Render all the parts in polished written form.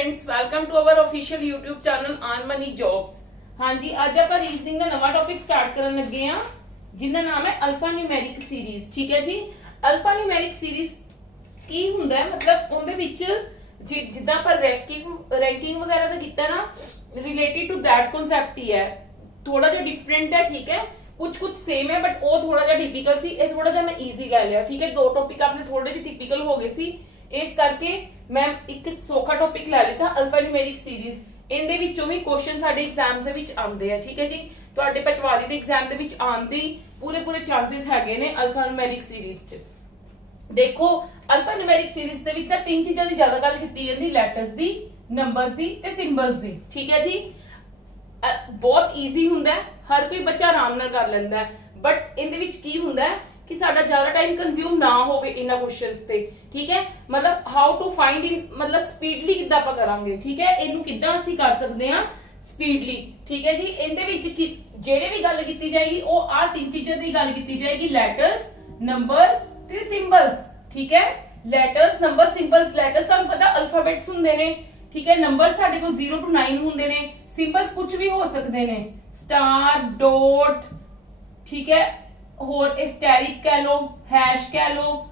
Friends, welcome to our official YouTube channel earn money jobs. हाँ जी, आज आप रीजनिंग का नवा टॉपिक स्टार्ट करन लगे हैं जिसका नाम है अल्फा न्यूमेरिक सीरीज। ठीक है जी, अल्फा न्यूमेरिक सीरीज की हुंदा है मतलब उनदे विच जिद्दां पर रैंकिंग वगैरह दा कीता ना रिलेटेड टू दैट कांसेप्ट ही है। थोड़ा जिहा डिफरेंट है, ठीक है, कुछ सेम है बट वो थोड़ा जिहा टिपिकल सी, ये थोड़ा जिहा मैं इजी कर लिया। ठीक है, दो टॉपिक आपने थोड़े जिहे टिपिकल हो गए सी, इस करके मैं एक सौखा टॉपिक लै लिता अल्फा न्यूमेरिक सीरीज। इनदे विचों भी क्वेश्चन साडे एग्जाम्स दे विच आंदे हैं। ठीक है जी, तुहाडे पटवारी दे एग्जाम दे विच आउण दी पूरे चांसेस हैगे ने अल्फा न्यूमेरिक सीरीज च। देखो, अल्फा न्यूमेरिक सीरीज दे विच ना तीन चीजां दी ज्यादा गल कीती जांदी, लैटर्स दी, नंबर्स दी ते सिंबल्स दी। ठीक है जी, बहुत ईजी हुंदा है, हर कोई बच्चा आराम नाल कर लैंदा है, बट इनदे विच की हुंदा है कि साडा ज्यादा टाइम कंज्यूम ना होवे इन्हां क्वेश्चंस ते। ठीक है, मतलब हाउ टू फाइंड इन, मतलब स्पीडली किद्दां आपां करांगे। ठीक है, इहनूं किद्दां असीं कर सकदे हां स्पीडली। ठीक है जी, इहदे विच जेहड़े भी गल कीती जाएगी वो आ तीन चीजां दी गल कीती जाएगी, लैटर्स, नंबर्स ते सिंबल्स। ठीक है, लैटर्स, नंबर्स, सिंबल्स। लैटर्स तुहानूं पता अल्फाबेट्स हुंदे ने, ठीक है, नंबर साडे कोल 0 to 9 हुंदे ने, सिंबल्स कुछ भी हो सकदे ने, स्टार, डॉट, ठीक है, होर एस्टेरिक कह लो, हैश कह लो,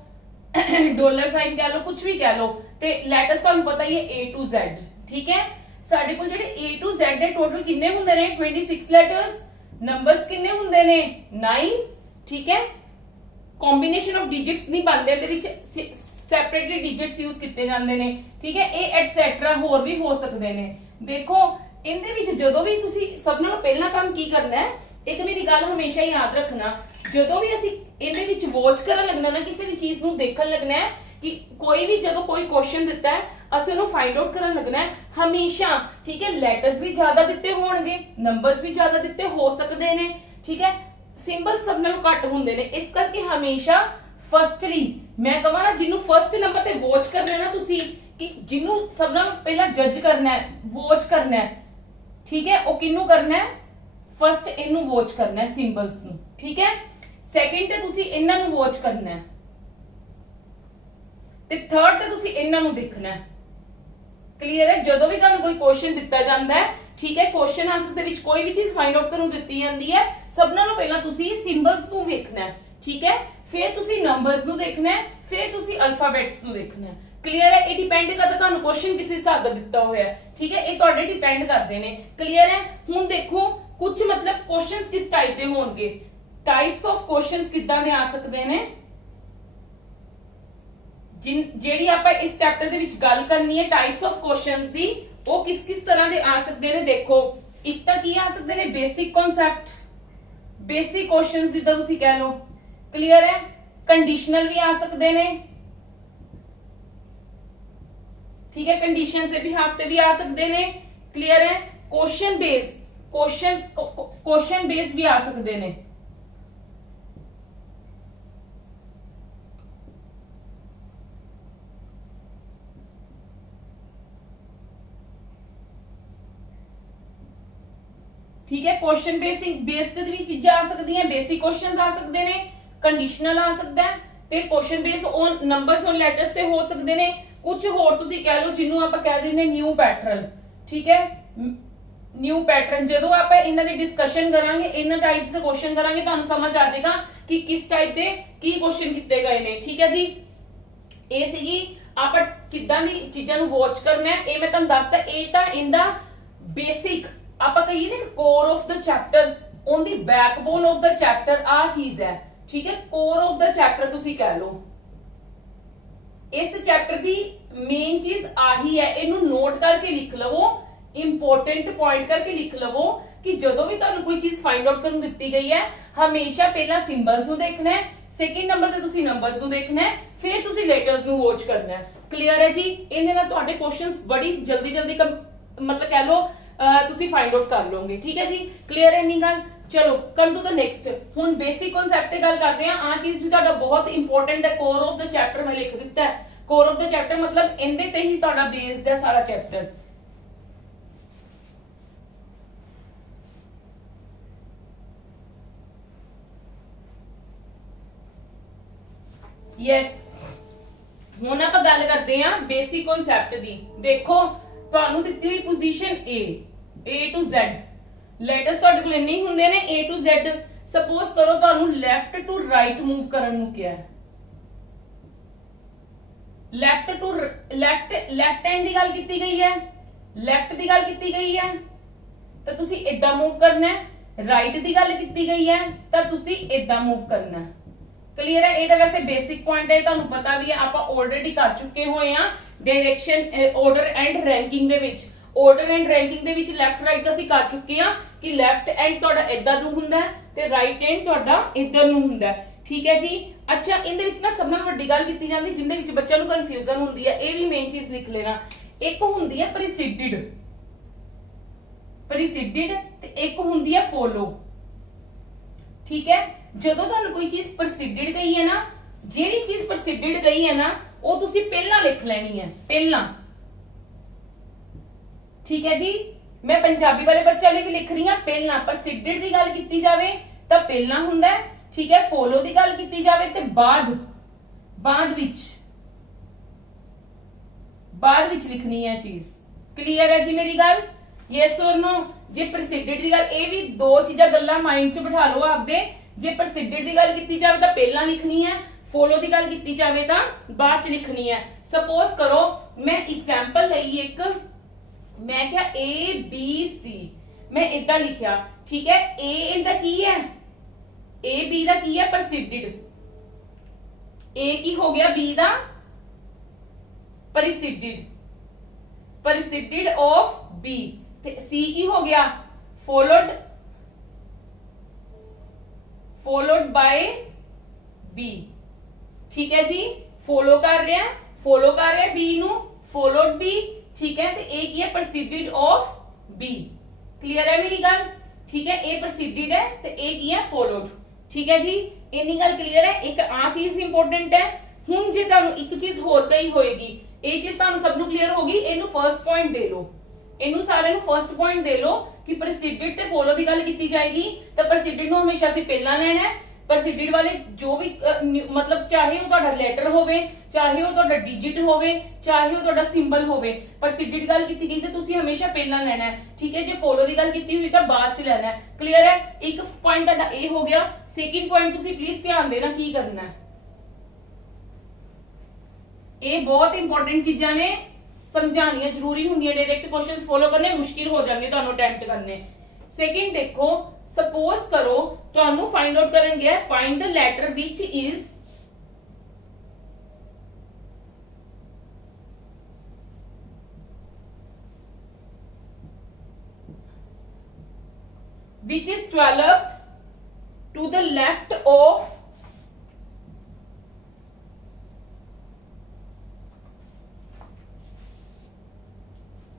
डॉलर साइन कह लो, कुछ भी कह लो। ते लैटर्स तुहानूं पता ही है A to Z। ठीक है, साडे कोल जेहड़े A to Z they total किन्ने हुंदे ने 26 लैटर्स, नंबर्स किन्ने हुंदे ने 9। ठीक है, कॉम्बिनेशन ऑफ डिजिट्स नहीं बनदे, इहदे विच सैपरेटली डिजिट्स यूज किए जाते हैं। ठीक है, ए एटसेट्रा होर भी हो सकते हैं। देखो, इनदे विच जदों भी तुसी सब नालों पहला काम की करना है, एक मेरी गल हमेशा याद रखना, जदों भी असीं इहदे विच वॉच करन लगना ना, किसी भी चीज नूं देखण लगना है कि कोई भी जदों कोई क्वेश्चन दिता है असीं उहनूं फाइंड आउट करन लगना है हमेशा। ठीक है, लैटर्स भी ज्यादा दिते होणगे, नंबर्स भी ज्यादा दिते हो सकते ने, ठीक है, सिंबल्स सब नालों घट हुंदे ने। इस करके हमेशा फर्स्टली मैं कहां ना, जिन्नू फर्स्ट नंबर ते वॉच करना है ना तुसी, कि जिन्नू सब नालों पहला जज करना है, वॉच करना है, ठीक है, वो किन्नू करना है, फर्स्ट इनू वॉच करना है, सिंबल्स नू। ठीक है, सेकंड ते तुसी इन्हां नू वॉच करना है, ते थर्ड ते तुसी इन्हां नू देखना है। क्लियर है, जदों भी तुहानू कोई क्वेश्चन दिता जांदा है, ठीक है, क्वेश्चन आंसर्स दे विच कोई भी चीज फाइंड आउट करन दित्ती जांदी है, सब नालों पहला तुसी सिंबल्स नू देखना है। ठीक है, फिर तुसी नंबर्स नू देखना है, फिर तुसी अल्फाबेट्स नू देखना है। क्लियर है, ये डिपेंड करदा तुहानू क्वेश्चन किस हिसाब दा दित्ता होया है। ठीक है, ये तुहाडे डिपेंड करदे ने। क्लियर है, हुण देखो कुछ मतलब क्वेश्चंस किस टाइप दे होणगे, टाइप्स ऑफ क्वेश्चंस किदां दे आ सकदे ने, जेड़ी आपां इस चैप्टर दे विच गल करनी है टाइप्स ऑफ क्वेश्चंस दी, वो किस तरह दे आ सकदे ने। देखो, एक तां की आ सकदे ने बेसिक कांसेप्ट, बेसिक क्वेश्चंस जिद्दां तुसीं कह लो। क्लियर है, कंडीशनल भी आ सकते ने, ठीक है, कंडीशंस दे बिहाफ ते भी आ सकते ने। क्लियर है, क्वेश्चन बेस भी आ सकते ने। ठीक है, क्वेश्चन बेस ते भी चीजां आ सकती हैं, बेसिक क्वेश्चंस आ सकते ने, कंडीशनल आ सकता है, ते क्वेश्चन बेस ऑन नंबर्स और लेटर्स ते हो सकते ने। कुछ होर तुसी कह लो जिन्हों आप कह देंगे न्यू पैटर्न। ठीक है, न्यू पैटर्न जदों आप इन्हां दी डिस्कशन करांगे, इन्हां टाइप्स दे क्वेश्चन करांगे, तुहानूं समझ आ जाएगा कि किस टाइप दे की क्वेश्चन कीते गए ने। ठीक है जी, ये सीगी आप किदां दी चीजां नूं वॉच करना है, ये मैं तुहानूं दसदा। ये तां इंदा बेसिक आप कहिए ना core of the chapter, on the backbone of the chapter आ चीज है। ठीक है, कोर ऑफ द चैप्टर तुसी कह लो, इस चैप्टर की मेन चीज आही है। इनू नोट करके लिख लवो, इंपोर्टेंट पॉइंट करके लिख लवो कि जदों भी तुहानू कोई चीज फाइंड आउट करन दित्ती गई है, हमेशा पहला सिंबल्स नू देखना है, सेकंड नंबर ते तुसी नंबर्स नू देखना है, फिर तुसी लेटर्स नू वॉच करना है। क्लियर है जी, इहदे नाल तुहाडे क्वेश्चंस बड़ी जल्दी मतलब कह लो तुसी फाइंड आउट कर लोगे। ठीक है जी, क्लियर है इन्नी गल। चलो कम टू द नेक्स्ट, हुण बेसिक कांसेप्ट ते गल करते हैं। आ चीज भी तुहाडा बहुत इंपॉर्टेंट है, कोर ऑफ द चैप्टर मैं लिख दिता है। कोर ऑफ द चैप्टर मतलब इहदे ते ही तुहाडा बेस्ड है सारा चैप्टर। यस, हुण आपां गल करते हैं बेसिक कांसेप्ट दी। देखो, ਤੁਹਾਨੂੰ ਦਿੱਤੀ ਹੋਈ position A to Z, letters ਤੁਹਾਡੇ ਕੋਲ ਇੰਨੇ ਹੀ ਹੁੰਦੇ ਨੇ A to Z। ਸਪੋਜ਼ ਕਰੋ ਤੁਹਾਨੂੰ ਲੈਫਟ ਟੂ ਰਾਈਟ ਮੂਵ ਕਰਨ ਨੂੰ ਕਿਹਾ ਹੈ, ਲੈਫਟ ਹੈਂਡ ਦੀ ਗੱਲ ਕੀਤੀ ਗਈ ਹੈ, ਲੈਫਟ ਦੀ ਗੱਲ ਕੀਤੀ ਗਈ ਹੈ ਤਾਂ ਤੁਸੀਂ ਇਦਾਂ ਮੂਵ ਕਰਨਾ ਹੈ। ਰਾਈਟ ਦੀ ਗੱਲ ਕੀਤੀ ਗਈ ਹੈ ਤਾਂ ਤੁਸੀਂ ਇਦਾਂ ਮੂਵ ਕਰਨਾ ਹੈ। ਕਲੀਅਰ ਹੈ? ਇਹ ਤਾਂ ਵੈਸੇ ਬੇਸਿਕ ਪੁਆਇੰਟ ਹੈ, ਤੁਹਾਨੂੰ ਪਤਾ ਵੀ ਹੈ, ਆਪਾਂ ਆਲਰੇਡੀ ਕਰ ਚੁੱਕੇ ਹੋਏ ਆ ਡਾਇਰੈਕਸ਼ਨ ਆਰਡਰ ਐਂਡ ਰੈਂਕਿੰਗ ਦੇ ਵਿੱਚ। ਆਰਡਰ ਐਂਡ ਰੈਂਕਿੰਗ ਦੇ ਵਿੱਚ ਲੈਫਟ ਰਾਈਟ ਦਾ ਅਸੀਂ ਕਰ ਚੁੱਕੇ ਆ ਕਿ ਲੈਫਟ ਐਂਡ ਤੁਹਾਡਾ ਇਦਾਂ ਨੂੰ ਹੁੰਦਾ ਹੈ ਤੇ ਰਾਈਟ ਐਂਡ ਤੁਹਾਡਾ ਇਧਰ ਨੂੰ ਹੁੰਦਾ ਹੈ। ਠੀਕ ਹੈ ਜੀ। ਅੱਛਾ, ਇਹਦੇ ਵਿੱਚ ਨਾ ਸਭ ਨਾਲੋਂ ਵੱਡੀ ਗੱਲ ਕੀਤੀ ਜਾਂਦੀ ਜਿੰਦੇ ਵਿੱਚ ਬੱਚਿਆਂ ਨੂੰ ਕਨਫਿਊਜ਼ਨ ਹੁੰਦੀ ਹੈ, ਇਹ ਵੀ ਮੇਨ ਚੀਜ਼ ਲਿਖ ਲੈਣਾ। ਇੱਕ ਹੁੰਦੀ ਹੈ ਪ੍ਰੀਸੀਡਡ ਤੇ ਇੱਕ ਹੁੰਦੀ ਹੈ ਫੋਲੋ। ਠੀਕ ਹੈ, ਜਦੋਂ ਤੁਹਾਨੂੰ ਕੋਈ ਚੀਜ਼ ਪ੍ਰੋਸੀਡਡ ਗਈ ਹੈ ਨਾ, ਜਿਹੜੀ ਚੀਜ਼ ਪ੍ਰੋਸੀਡਡ ਗਈ ਹੈ ਨਾ ਉਹ ਤੁਸੀਂ ਪਹਿਲਾਂ ਲਿਖ ਲੈਣੀ ਹੈ, ਪਹਿਲਾਂ। ਠੀਕ ਹੈ ਜੀ। ਮੈਂ ਪੰਜਾਬੀ ਵਾਲੇ ਬੱਚਿਆਂ ਲਈ ਵੀ ਲਿਖ ਰਹੀ ਹਾਂ ਪਹਿਲਾਂ। ਪ੍ਰੋਸੀਡਡ ਦੀ ਗੱਲ ਕੀਤੀ ਜਾਵੇ ਤਾਂ ਪਹਿਲਾਂ ਹੁੰਦਾ ਹੈ। ਠੀਕ ਹੈ, ਫੋਲੋ ਦੀ ਗੱਲ ਕੀਤੀ ਜਾਵੇ ਤੇ ਬਾਅਦ ਵਿੱਚ ਲਿਖਣੀ ਹੈ ਚੀਜ਼। ਕਲੀਅਰ ਹੈ ਜੀ ਮੇਰੀ ਗੱਲ? Yes or no? ਜੇ ਪ੍ਰੋਸੀਡਡ ਦੀ ਗੱਲ, ਇਹ ਵੀ ਦੋ ਚੀਜ਼ਾਂ ਗੱਲਾਂ ਮਾਈਂਡ 'ਚ ਬਿਠਾ ਲਓ ਆਪਦੇ। ਜੇ ਪ੍ਰੋਸੀਡਡ ਦੀ ਗੱਲ ਕੀਤੀ ਜਾਵੇ ਤਾਂ ਪਹਿਲਾਂ ਲਿਖਣੀ ਹੈ, ਫੋਲੋ ਦੀ ਗੱਲ ਕੀਤੀ ਜਾਵੇ ਤਾਂ ਬਾਅਦ 'ਚ ਲਿਖਣੀ ਹੈ। ਸਪੋਜ਼ ਕਰੋ ਮੈਂ ਐਗਜ਼ਾਮਪਲ ਲਈ ਇੱਕ, ਮੈਂ ਕਿਹਾ ABC, ਮੈਂ ਇਦਾਂ ਲਿਖਿਆ। ਠੀਕ ਹੈ, A ਇਹਦਾ ਕੀ ਹੈ? B ਦਾ ਕੀ ਹੈ? ਪ੍ਰੋਸੀਡਡ। A ਕੀ ਹੋ ਗਿਆ? B ਦਾ ਪ੍ਰੋਸੀਡਡ ਆਫ B। ਤੇ C ਕੀ ਹੋ ਗਿਆ? Followed ਬਾय B। ਠੀਕ ਹੈ ਜੀ, ਫੋਲੋ ਕਰ ਰਿਹਾ B ਨੂੰ, ਫੋਲੋਡ B। ਠੀਕ ਹੈ, ਤੇ ਇਹ ਕੀ ਹੈ? ਪ੍ਰੋਸੀਡਡ ਆਫ B। ਕਲੀਅਰ ਹੈ ਮੇਰੀ ਗੱਲ? ਠੀਕ ਹੈ, ਇਹ ਪ੍ਰੋਸੀਡਡ ਹੈ ਤੇ ਇਹ ਕੀ ਹੈ? ਫੋਲੋਡ। ਠੀਕ ਹੈ ਜੀ, ਇੰਨੀ ਗੱਲ ਕਲੀਅਰ ਹੈ। ਇੱਕ ਆ ਚੀਜ਼ ਇੰਪੋਰਟੈਂਟ ਹੈ। ਹੁਣ ਜੇ ਤੁਹਾਨੂੰ ਇੱਕ ਚੀਜ਼ ਹੋਰ ਕਹੀ ਹੋਏਗੀ, ਇਹ ਚੀਜ਼ ਤੁਹਾਨੂੰ ਸਭ ਨੂੰ ਕਲੀਅਰ ਹੋਗੀ, ਇਹਨੂੰ ਫਰਸਟ ਪੁਆਇੰਟ ਦੇ ਲਓ, ਇਹਨੂੰ ਸਾਰਿਆਂ ਨੂੰ ਫਰਸਟ ਪੁਆਇੰਟ ਦੇ ਲਓ ਕਿ ਪ੍ਰੋਸੀਡਡ ਤੇ ਫੋਲੋ ਦੀ ਗੱਲ ਕੀਤੀ ਜਾਏਗੀ ਤਾਂ ਪ੍ਰੋਸੀਡਡ ਨੂੰ ਹਮੇਸ਼ਾ ਅਸੀਂ ਪਹਿਲਾਂ ਲੈਣਾ ਹੈ। ਪ੍ਰੋਸੀਡਡ ਵਾਲੇ ਜੋ ਵੀ ਮਤਲਬ ਚਾਹੇ ਉਹ ਤੁਹਾਡਾ ਲੈਟਰ ਹੋਵੇ, ਚਾਹੇ ਉਹ ਤੁਹਾਡਾ ਡਿਜਿਟ ਹੋਵੇ, ਚਾਹੇ ਉਹ ਤੁਹਾਡਾ ਸਿੰਬਲ ਹੋਵੇ, ਪ੍ਰੋਸੀਡਡ ਗੱਲ ਕੀਤੀ ਗਈ ਤੇ ਤੁਸੀਂ ਹਮੇਸ਼ਾ ਪਹਿਲਾਂ ਲੈਣਾ ਹੈ। ਠੀਕ ਹੈ, ਜੇ ਫੋਲੋ ਦੀ ਗੱਲ ਕੀਤੀ ਹੋਈ ਤਾਂ ਬਾਅਦ ਚ ਲੈਣਾ ਹੈ। ਕਲੀਅਰ ਹੈ? ਇੱਕ ਪੁਆਇੰਟ ਤੁਹਾਡਾ ਇਹ ਹੋ ਗਿਆ। ਸੈਕਿੰਡ ਪੁਆਇੰਟ ਤੁਸੀਂ ਪਲੀਜ਼ ਧਿਆਨ ਦੇਣਾ ਕੀ ਕਰਨਾ ਹੈ। ਇਹ ਬਹੁਤ ਇੰਪੋਰਟੈਂਟ ਚੀਜ਼ਾਂ ਨੇ, ਸਮਝਾਣੀਆਂ ਜ਼ਰੂਰੀ ਹੁੰਦੀਆਂ। ਡਾਇਰੈਕਟ ਕੁਐਸਚਨਸ ਫੋਲੋ ਕਰਨੇ ਮੁਸ਼ਕਿਲ ਹੋ ਜਾਣਗੇ ਤੁਹਾਨੂੰ ਅਟੈਂਪਟ ਕਰਨੇ। ਸੈਕਿੰਡ ਦੇਖੋ, ਸਪੋਜ਼ ਕਰੋ ਤੁਹਾਨੂੰ ਫਾਈਂਡ ਆਊਟ ਕਰਨ ਗਿਆ, find the letter which is which is 12th to the left of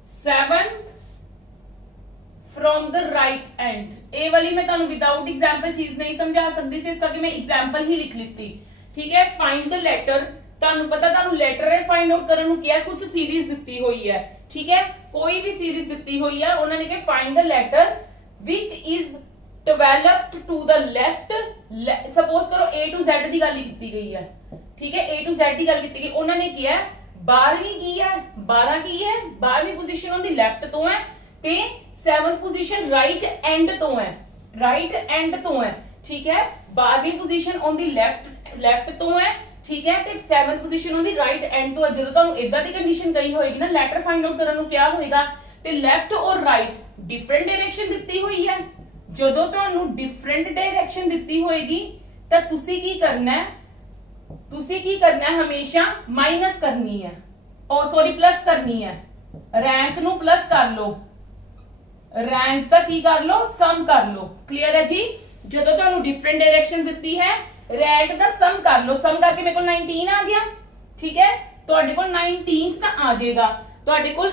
7th from the right end। ਇਹ ਵਾਲੀ ਮੈਂ ਤੁਹਾਨੂੰ ਵਿਦਾਊਟ ਐਗਜ਼ਾਮਪਲ ਚੀਜ਼ ਨਹੀਂ ਸਮਝਾ ਸਕਦੀ ਸੀ, ਇਸ ਕਰਕੇ ਮੈਂ ਐਗਜ਼ਾਮਪਲ ਹੀ ਲਿਖ ਲਿੱਤੀ। ਠੀਕ ਹੈ, ਫਾਈਂਡ ਦ ਲੈਟਰ, ਤੁਹਾਨੂੰ ਪਤਾ ਤੁਹਾਨੂੰ ਲੈਟਰ ਹੈ ਫਾਈਂਡ ਆਊਟ ਕਰਨ ਨੂੰ ਕਿਹਾ, ਕੁਝ ਸੀਰੀਜ਼ ਦਿੱਤੀ ਹੋਈ ਹੈ। ਠੀਕ ਹੈ, ਕੋਈ ਵੀ ਸੀਰੀਜ਼ ਦਿੱਤੀ ਹੋਈ ਹੈ, ਉਹਨਾਂ ਨੇ ਕਿਹਾ find the letter which is 12th to the left। Suppose ਕਰੋ A to Z ਦੀ ਗੱਲ ਕੀਤੀ ਗਈ ਹੈ। ਠੀਕ ਹੈ, A to Z ਦੀ ਗੱਲ ਕੀਤੀ ਗਈ, ਉਹਨਾਂ ਨੇ ਕਿਹਾ 12ਵੀਂ ਕੀ ਹੈ? 12 ਕੀ ਹੈ? 12ਵੀਂ ਪੋਜੀਸ਼ਨ ਉਹਦੀ ਲੈਫਟ ਤੋਂ ਹੈ ਤੇ 7th ਪੋਜੀਸ਼ਨ ਰਾਈਟ ਐਂਡ ਤੋਂ ਹੈ, ਰਾਈਟ ਐਂਡ ਤੋਂ ਹੈ। ਠੀਕ ਹੈ, 12ਵੀਂ ਪੋਜੀਸ਼ਨ ਉਹਦੀ ਲੈਫਟ ਤੋਂ ਹੈ। ਠੀਕ ਹੈ, ਤੇ 7th ਪੋਜੀਸ਼ਨ ਉਹਦੀ ਰਾਈਟ ਐਂਡ ਤੋਂ ਹੈ। ਜਦੋਂ ਤੁਹਾਨੂੰ ਇਦਾਂ ਦੀ ਕੰਡੀਸ਼ਨ ਕਹੀ ਹੋਏਗੀ ਨਾ, ਲੈਟਰ ਫਾਈਂਡ ਆਊਟ ਕਰਨ ਨੂੰ ਕਿਹਾ ਹੋਏਗਾ ਤੇ ਲੈਫਟ ਔਰ ਰਾਈਟ ਡਿਫਰੈਂਟ ਡਾਇਰੈਕਸ਼ਨ ਦਿੱਤੀ ਹੋਈ ਹੈ। ਜਦੋਂ ਤੁਹਾਨੂੰ ਡਿਫਰੈਂਟ ਡਾਇਰੈਕਸ਼ਨ ਦਿੱਤੀ ਹੋਏਗੀ ਤਾਂ ਤੁਸੀਂ ਕੀ ਕਰਨਾ ਹੈ? ਤੁਸੀਂ ਕੀ ਕਰਨਾ ਹੈ? ਹਮੇਸ਼ਾ ਮਾਈਨਸ ਕਰਨੀ ਹੈ, ਪਲੱਸ ਕਰਨੀ ਹੈ। ਰੈਂਕ ਨੂੰ ਪਲੱਸ ਕਰ ਲਓ, ਰੈਂਕਸ ਦਾ ਕੀ ਕਰ ਲਓ? ਸਮ ਕਰ ਲਓ। ਕਲੀਅਰ ਹੈ ਜੀ? ਜਦੋਂ ਤੁਹਾਨੂੰ ਡਿਫਰੈਂਟ ਡਾਇਰੈਕਸ਼ਨ ਦਿੱਤੀ ਹੈ, ਰੈਂਕ ਦਾ ਸਮ ਕਰ ਲਓ। ਸਮ ਕਰਕੇ ਮੇਰੇ ਕੋਲ 19 ਆ ਗਿਆ। ਠੀਕ ਹੈ, ਤੁਹਾਡੇ ਕੋਲ 19th ਤਾਂ ਆ ਜਾਏਗਾ, ਤੁਹਾਡੇ ਕੋਲ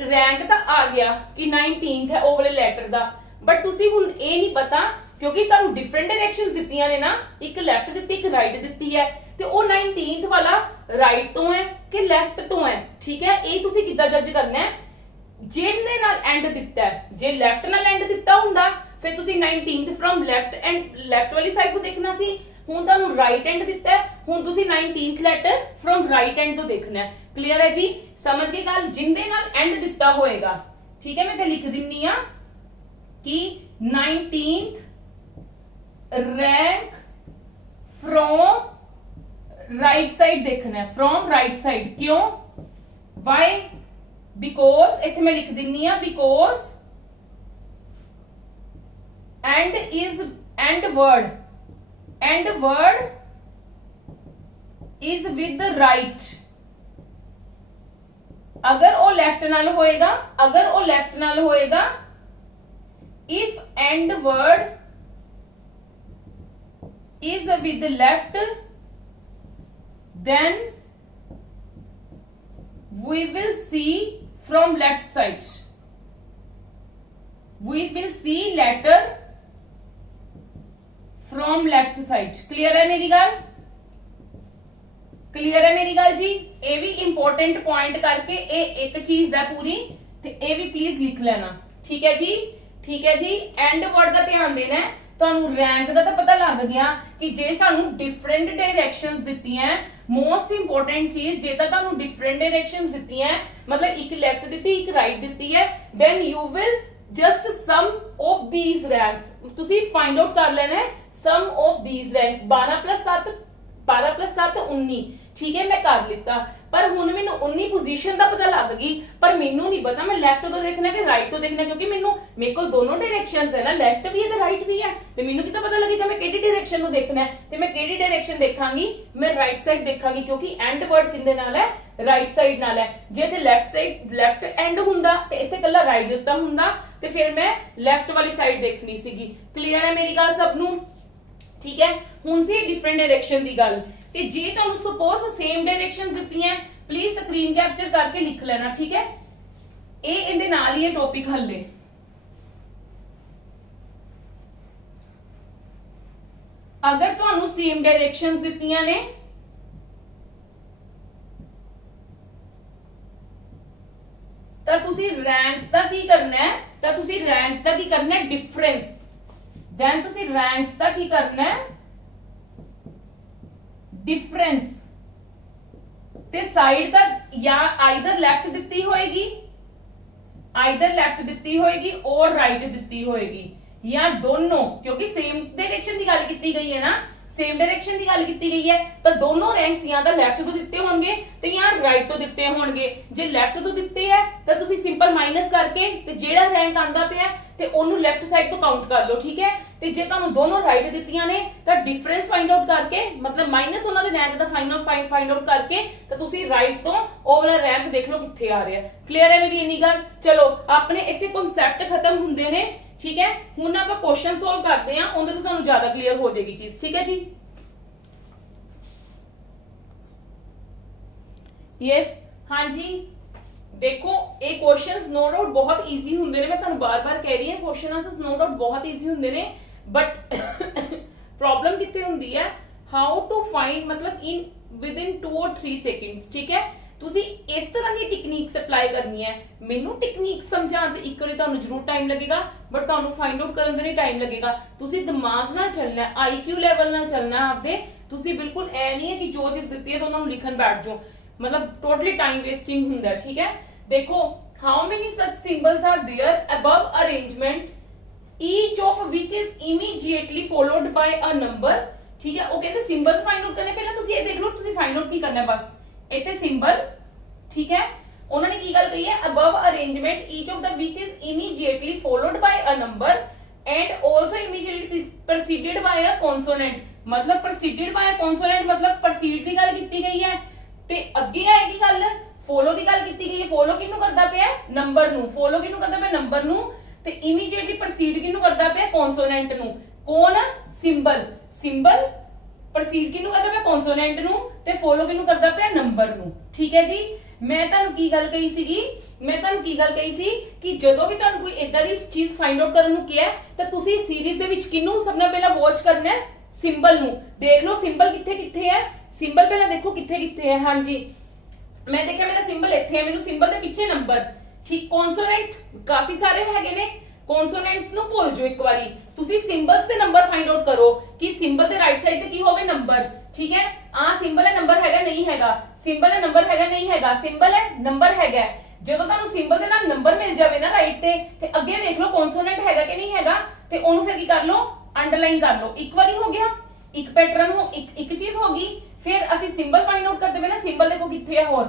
ਰੈਂਕ ਤਾਂ ਆ ਗਿਆ ਕਿ 19th ਹੈ ਉਹ ਵਾਲੇ ਲੈਟਰ ਦਾ। ਬਟ ਤੁਸੀਂ ਹੁਣ ਇਹ ਨਹੀਂ ਪਤਾ ਕਿਉਂਕਿ ਤੁਹਾਨੂੰ ਡਿਫਰੈਂਟ ਡਾਇਰੈਕਸ਼ਨਸ ਦਿੱਤੀਆਂ ਨੇ ਨਾ, ਇੱਕ ਲੈਫਟ ਦਿੱਤੀ ਇੱਕ ਰਾਈਟ ਦਿੱਤੀ ਹੈ, ਤੇ ਉਹ 19th ਵਾਲਾ ਰਾਈਟ ਤੋਂ ਹੈ ਕਿ ਲੈਫਟ ਤੋਂ ਹੈ। ਠੀਕ ਹੈ, ਇਹ ਤੁਸੀਂ ਕਿੱਦਾਂ ਜੱਜ ਕਰਨਾ ਹੈ? ਜਿਹਦੇ ਨਾਲ ਐਂਡ ਦਿੱਤਾ ਹੈ, ਜੇ ਲੈਫਟ ਨਾਲ ਐਂਡ ਦਿੱਤਾ ਹੁੰਦਾ ਫਿਰ ਤੁਸੀਂ 19th from left and left ਵਾਲੀ ਸਾਈਡ ਤੋਂ ਦੇਖਣਾ ਸੀ। ਹੁਣ ਤੁਹਾਨੂੰ ਰਾਈਟ ਐਂਡ ਦਿੱਤਾ ਹੈ, ਹੁਣ ਤੁਸੀਂ 19th letter from right and ਤੋਂ ਦੇਖਣਾ ਹੈ। ਕਲੀਅਰ ਹੈ ਜੀ, ਸਮਝ ਗਏ ਗੱਲ? ਜਿੰਦੇ ਨਾਲ ਐਂਡ ਦਿੱਤਾ ਹੋਏਗਾ, ਠੀਕ ਹੈ, ਮੈਂ ਇੱਥੇ ਲਿਖ ਦਿੰਨੀ ਆ कि 19th rank from right side देखना है, फ्रॉम राइट साइड। क्यों? वाई? बिकॉज इथे मैं लिख दिनी है because and word is with right. अगर वो लेफ्ट नाल होएगा, अगर वो लेफ्ट नाल होएगा, if end word is with the left, then we will see from left side, we will see letter from left side। clear है मेरी गल? क्लियर है मेरी गल जी? ये भी इंपॉर्टेंट पॉइंट करके ये एक चीज है पूरी, ते ये भी प्लीज लिख लेना, ठीक है जी? ठीक है जी, एंड वर्ड का ध्यान देना है। ਤੁਹਾਨੂੰ ਰੈਂਕ ਦਾ ਤਾਂ ਪਤਾ ਲੱਗ ਗਿਆ ਕਿ ਜੇ ਸਾਨੂੰ ਡਿਫਰੈਂਟ ਡਾਇਰੈਕਸ਼ਨਸ ਦਿੱਤੀਆਂ, ਮੋਸਟ ਇੰਪੋਰਟੈਂਟ ਚੀਜ਼, ਜੇ ਤਾਂ ਤੁਹਾਨੂੰ ਡਿਫਰੈਂਟ ਡਾਇਰੈਕਸ਼ਨਸ ਦਿੱਤੀਆਂ, ਮਤਲਬ ਇੱਕ ਲੈਫਟ ਦਿੱਤੀ ਇੱਕ ਰਾਈਟ ਦਿੱਤੀ ਹੈ, then you will just sum of these ranks, ਤੁਸੀਂ ਫਾਈਂਡ ਆਊਟ ਕਰ ਲੈਣਾ ਹੈ ਸਮ ਆਫ ਥੀਸ ਰੈਂਕਸ। 12 + 7 19, ठीक है, मैं कर लिता। पर हुण मैनू 19 पोजीशन का पता लग गई, पर मैनू नहीं पता मैं लेफ्ट तो देखना कि राइट तो देखना, क्योंकि मैनू मेरे को दोनों डायरेक्शंस है ना, लेफ्ट भी है तो राइट भी है, तो मैनू कितना पता लगेगा मैं केड़ी डायरेक्शन तो देखना है, तो मैं केड़ी डायरेक्शन देखांगी, मैं राइट साइड देखांगी, क्योंकि एंड वर्ड किंदे नाल है, राइट साइड नाल है। जे इत्थे लेफ्ट साइड लेफ्ट एंड हुंदा ते इत्थे कल्ला राइट दित्ता हुंदा ते फिर मैं लेफ्ट वाली साइड देखनी सीगी। क्लियर है मेरी गल सब नू? ठीक है, हुण सी डिफरेंट डायरेक्शन दी गल, कि जे तुहानू सपोज सेम डायरेक्शन दित्तियां, प्लीज स्क्रीन कैप्चर करके लिख लेना, ठीक है? ये इहदे नाल ही टॉपिक हल्ले। अगर तुहानू सेम डायरेक्शंस दित्तियां ने, तां तुसी रैंक्स दा की करना है, तां तुसी रैंक्स दा की करना है डिफरेंस, देन तुसी रैंक्स दा की करना है डिफरेंस, ते साइड का या आइदर लेफ्ट दित्ती होएगी, आइदर लेफ्ट दित्ती होएगी और राइट दित्ती होएगी, या दोनों, क्योंकि सेम डायरेक्शन की गल की गई है ना, सेम डायरेक्शन की गल की गई है, तो दोनों रैंक्स या तो लेफ्ट तो दिते होंगे ते या राइट तो दिते होंगे। जे लेफ्ट तो दिते है तो तुसी सिंपल माइनस करके ते जेड़ा रैंक आंदा पिया ते ओनू लेफ्ट साइड तो काउंट कर लो, ठीक है? ते जे तुहानू दोनों राइट दित्तियां ने तो डिफरेंस फाइंड आउट करके, मतलब माइनस उन्हां दे रैंक दा फाइंड आउट करके तो तुसी राइट तो ओ वाला रैंक देख लो कित्थे आ रहा है। क्लियर है मेरी इन्नी गल? चलो अपने इत्थे कांसेप्ट खत्म हुंदे ने, ठीक है? हुण आपां क्वेश्चन सॉल्व करते हैं, उहदे तो तुहानू ज्यादा क्लियर हो जाएगी चीज, ठीक है जी? यस, हाँ जी, देखो ये क्वेश्चंस नो डाउट बहुत इजी हुंदे ने, मैं तुहानू बार-बार कह रही हूं क्वेश्चन आंसर्स नो डाउट बहुत इजी हुंदे ने, बट प्रॉब्लम कित्थे हुंदी है, हाउ टू फाइंड, मतलब इन विद इन 2 और 3 सेकंड्स, ठीक है? तुसी इस तरह की टेक्निक्स अप्लाई करनी है। मैनू टेक्निक समझाने ते इक वारी तुहानू जरूर टाइम लगेगा, बट तुहानू फाइंड आउट करन ते नहीं टाइम लगेगा। तुसी दिमाग नाल चलना है, IQ लेवल नाल चलना है आपदे। तुसी बिल्कुल ऐ नहीं है कि जो चीज दित्ती है तो उन्हां नू लिखन बैठ जाओ, मतलब टोटली टाइम वेस्टिंग हुंदा है, ठीक है? देखो, how many such symbols are there above arrangement, each of which is immediately followed by a number, ठीक है? वो कहते सिंबल्स फाइंड आउट करने, पहले तुसी ये देख लो, तुसी फाइंड आउट की करना है बस इतने सिंबल, ठीक है? उन्होंने की गल कही है, above arrangement each of the which is immediately followed by a number and also immediately preceded by a consonant, मतलब प्रीसीडेड बाय अ कॉन्सोनेंट मतलब प्रीसीड की गल की गई है ते अगे आएगी गल फॉलो की गल की गई है। फॉलो किनू करदा पिया? नंबर नू। फॉलो किनू करदा पिया? नंबर नू। ते इमीडिएटली प्रीसीड किनू करदा पिया? कॉन्सोनेंट नू। कौन? सिंबल। सिंबल प्रीसीड किनू करदा पिया? कॉन्सोनेंट नू, ते फॉलो किनू करदा पिया? नंबर नू, ठीक है जी? मैं तुहानू की गल कही सीगी, मैं तुहानू की गल कही सी कि जदों भी तुहानू कोई इदां दी चीज फाइंड आउट करन नू किहा तां तुसी सीरीज दे विच किनू सब नाल पहला वॉच करना है? सिंबल नू। देख लो सिंबल कित्थे कित्थे है, सिंबल पहला देखो कित्थे कित्थे है। हाँ जी, मैं देखा मेरा सिंबल इत्थे है, मेनू सिंबल दे पीछे नंबर, ठीक? कॉन्सोनेंट काफी सारे हैगे ने, ਕੌਨਸੋਨੈਂਟਸ ਨੂੰ ਭੁੱਲ ਜਾਓ ਇੱਕ ਵਾਰੀ, ਤੁਸੀਂ ਸਿੰਬਲਸ ਤੇ ਨੰਬਰ ਫਾਈਂਡ ਆਊਟ ਕਰੋ ਕਿ ਸਿੰਬਲ ਦੇ ਰਾਈਟ ਸਾਈਡ ਤੇ ਕੀ ਹੋਵੇ ਨੰਬਰ, ਠੀਕ ਹੈ। ਆ ਸਿੰਬਲ ਹੈ ਨੰਬਰ ਹੈਗਾ ਨਹੀਂ ਹੈਗਾ, ਸਿੰਬਲ ਹੈ ਨੰਬਰ ਹੈਗਾ ਨਹੀਂ ਹੈਗਾ, ਸਿੰਬਲ ਹੈ ਨੰਬਰ ਹੈਗਾ। ਜਦੋਂ ਤੁਹਾਨੂੰ ਸਿੰਬਲ ਦੇ ਨਾਲ ਨੰਬਰ ਮਿਲ ਜਾਵੇ ਨਾ ਰਾਈਟ ਤੇ ਅੱਗੇ ਦੇਖ ਲਓ ਕੌਨਸੋਨੈਂਟ ਹੈਗਾ ਕਿ ਨਹੀਂ ਹੈਗਾ, ਤੇ ਉਹਨੂੰ ਫਿਰ ਕੀ ਕਰ ਲਓ, ਅੰਡਰਲਾਈਨ ਕਰ ਲਓ। ਇੱਕ ਵਾਰੀ ਹੋ ਗਿਆ, ਇੱਕ ਪੈਟਰਨ ਹੋ, ਇੱਕ ਚੀਜ਼ ਹੋ ਗਈ। ਫਿਰ ਅਸੀਂ ਸਿੰਬਲ ਫਾਈਂਡ ਆਊਟ ਕਰਦੇ ਵੇ ਨਾ, ਸਿੰਬਲ ਦੇਖੋ ਕਿੱਥੇ ਹੈ, ਹੋਰ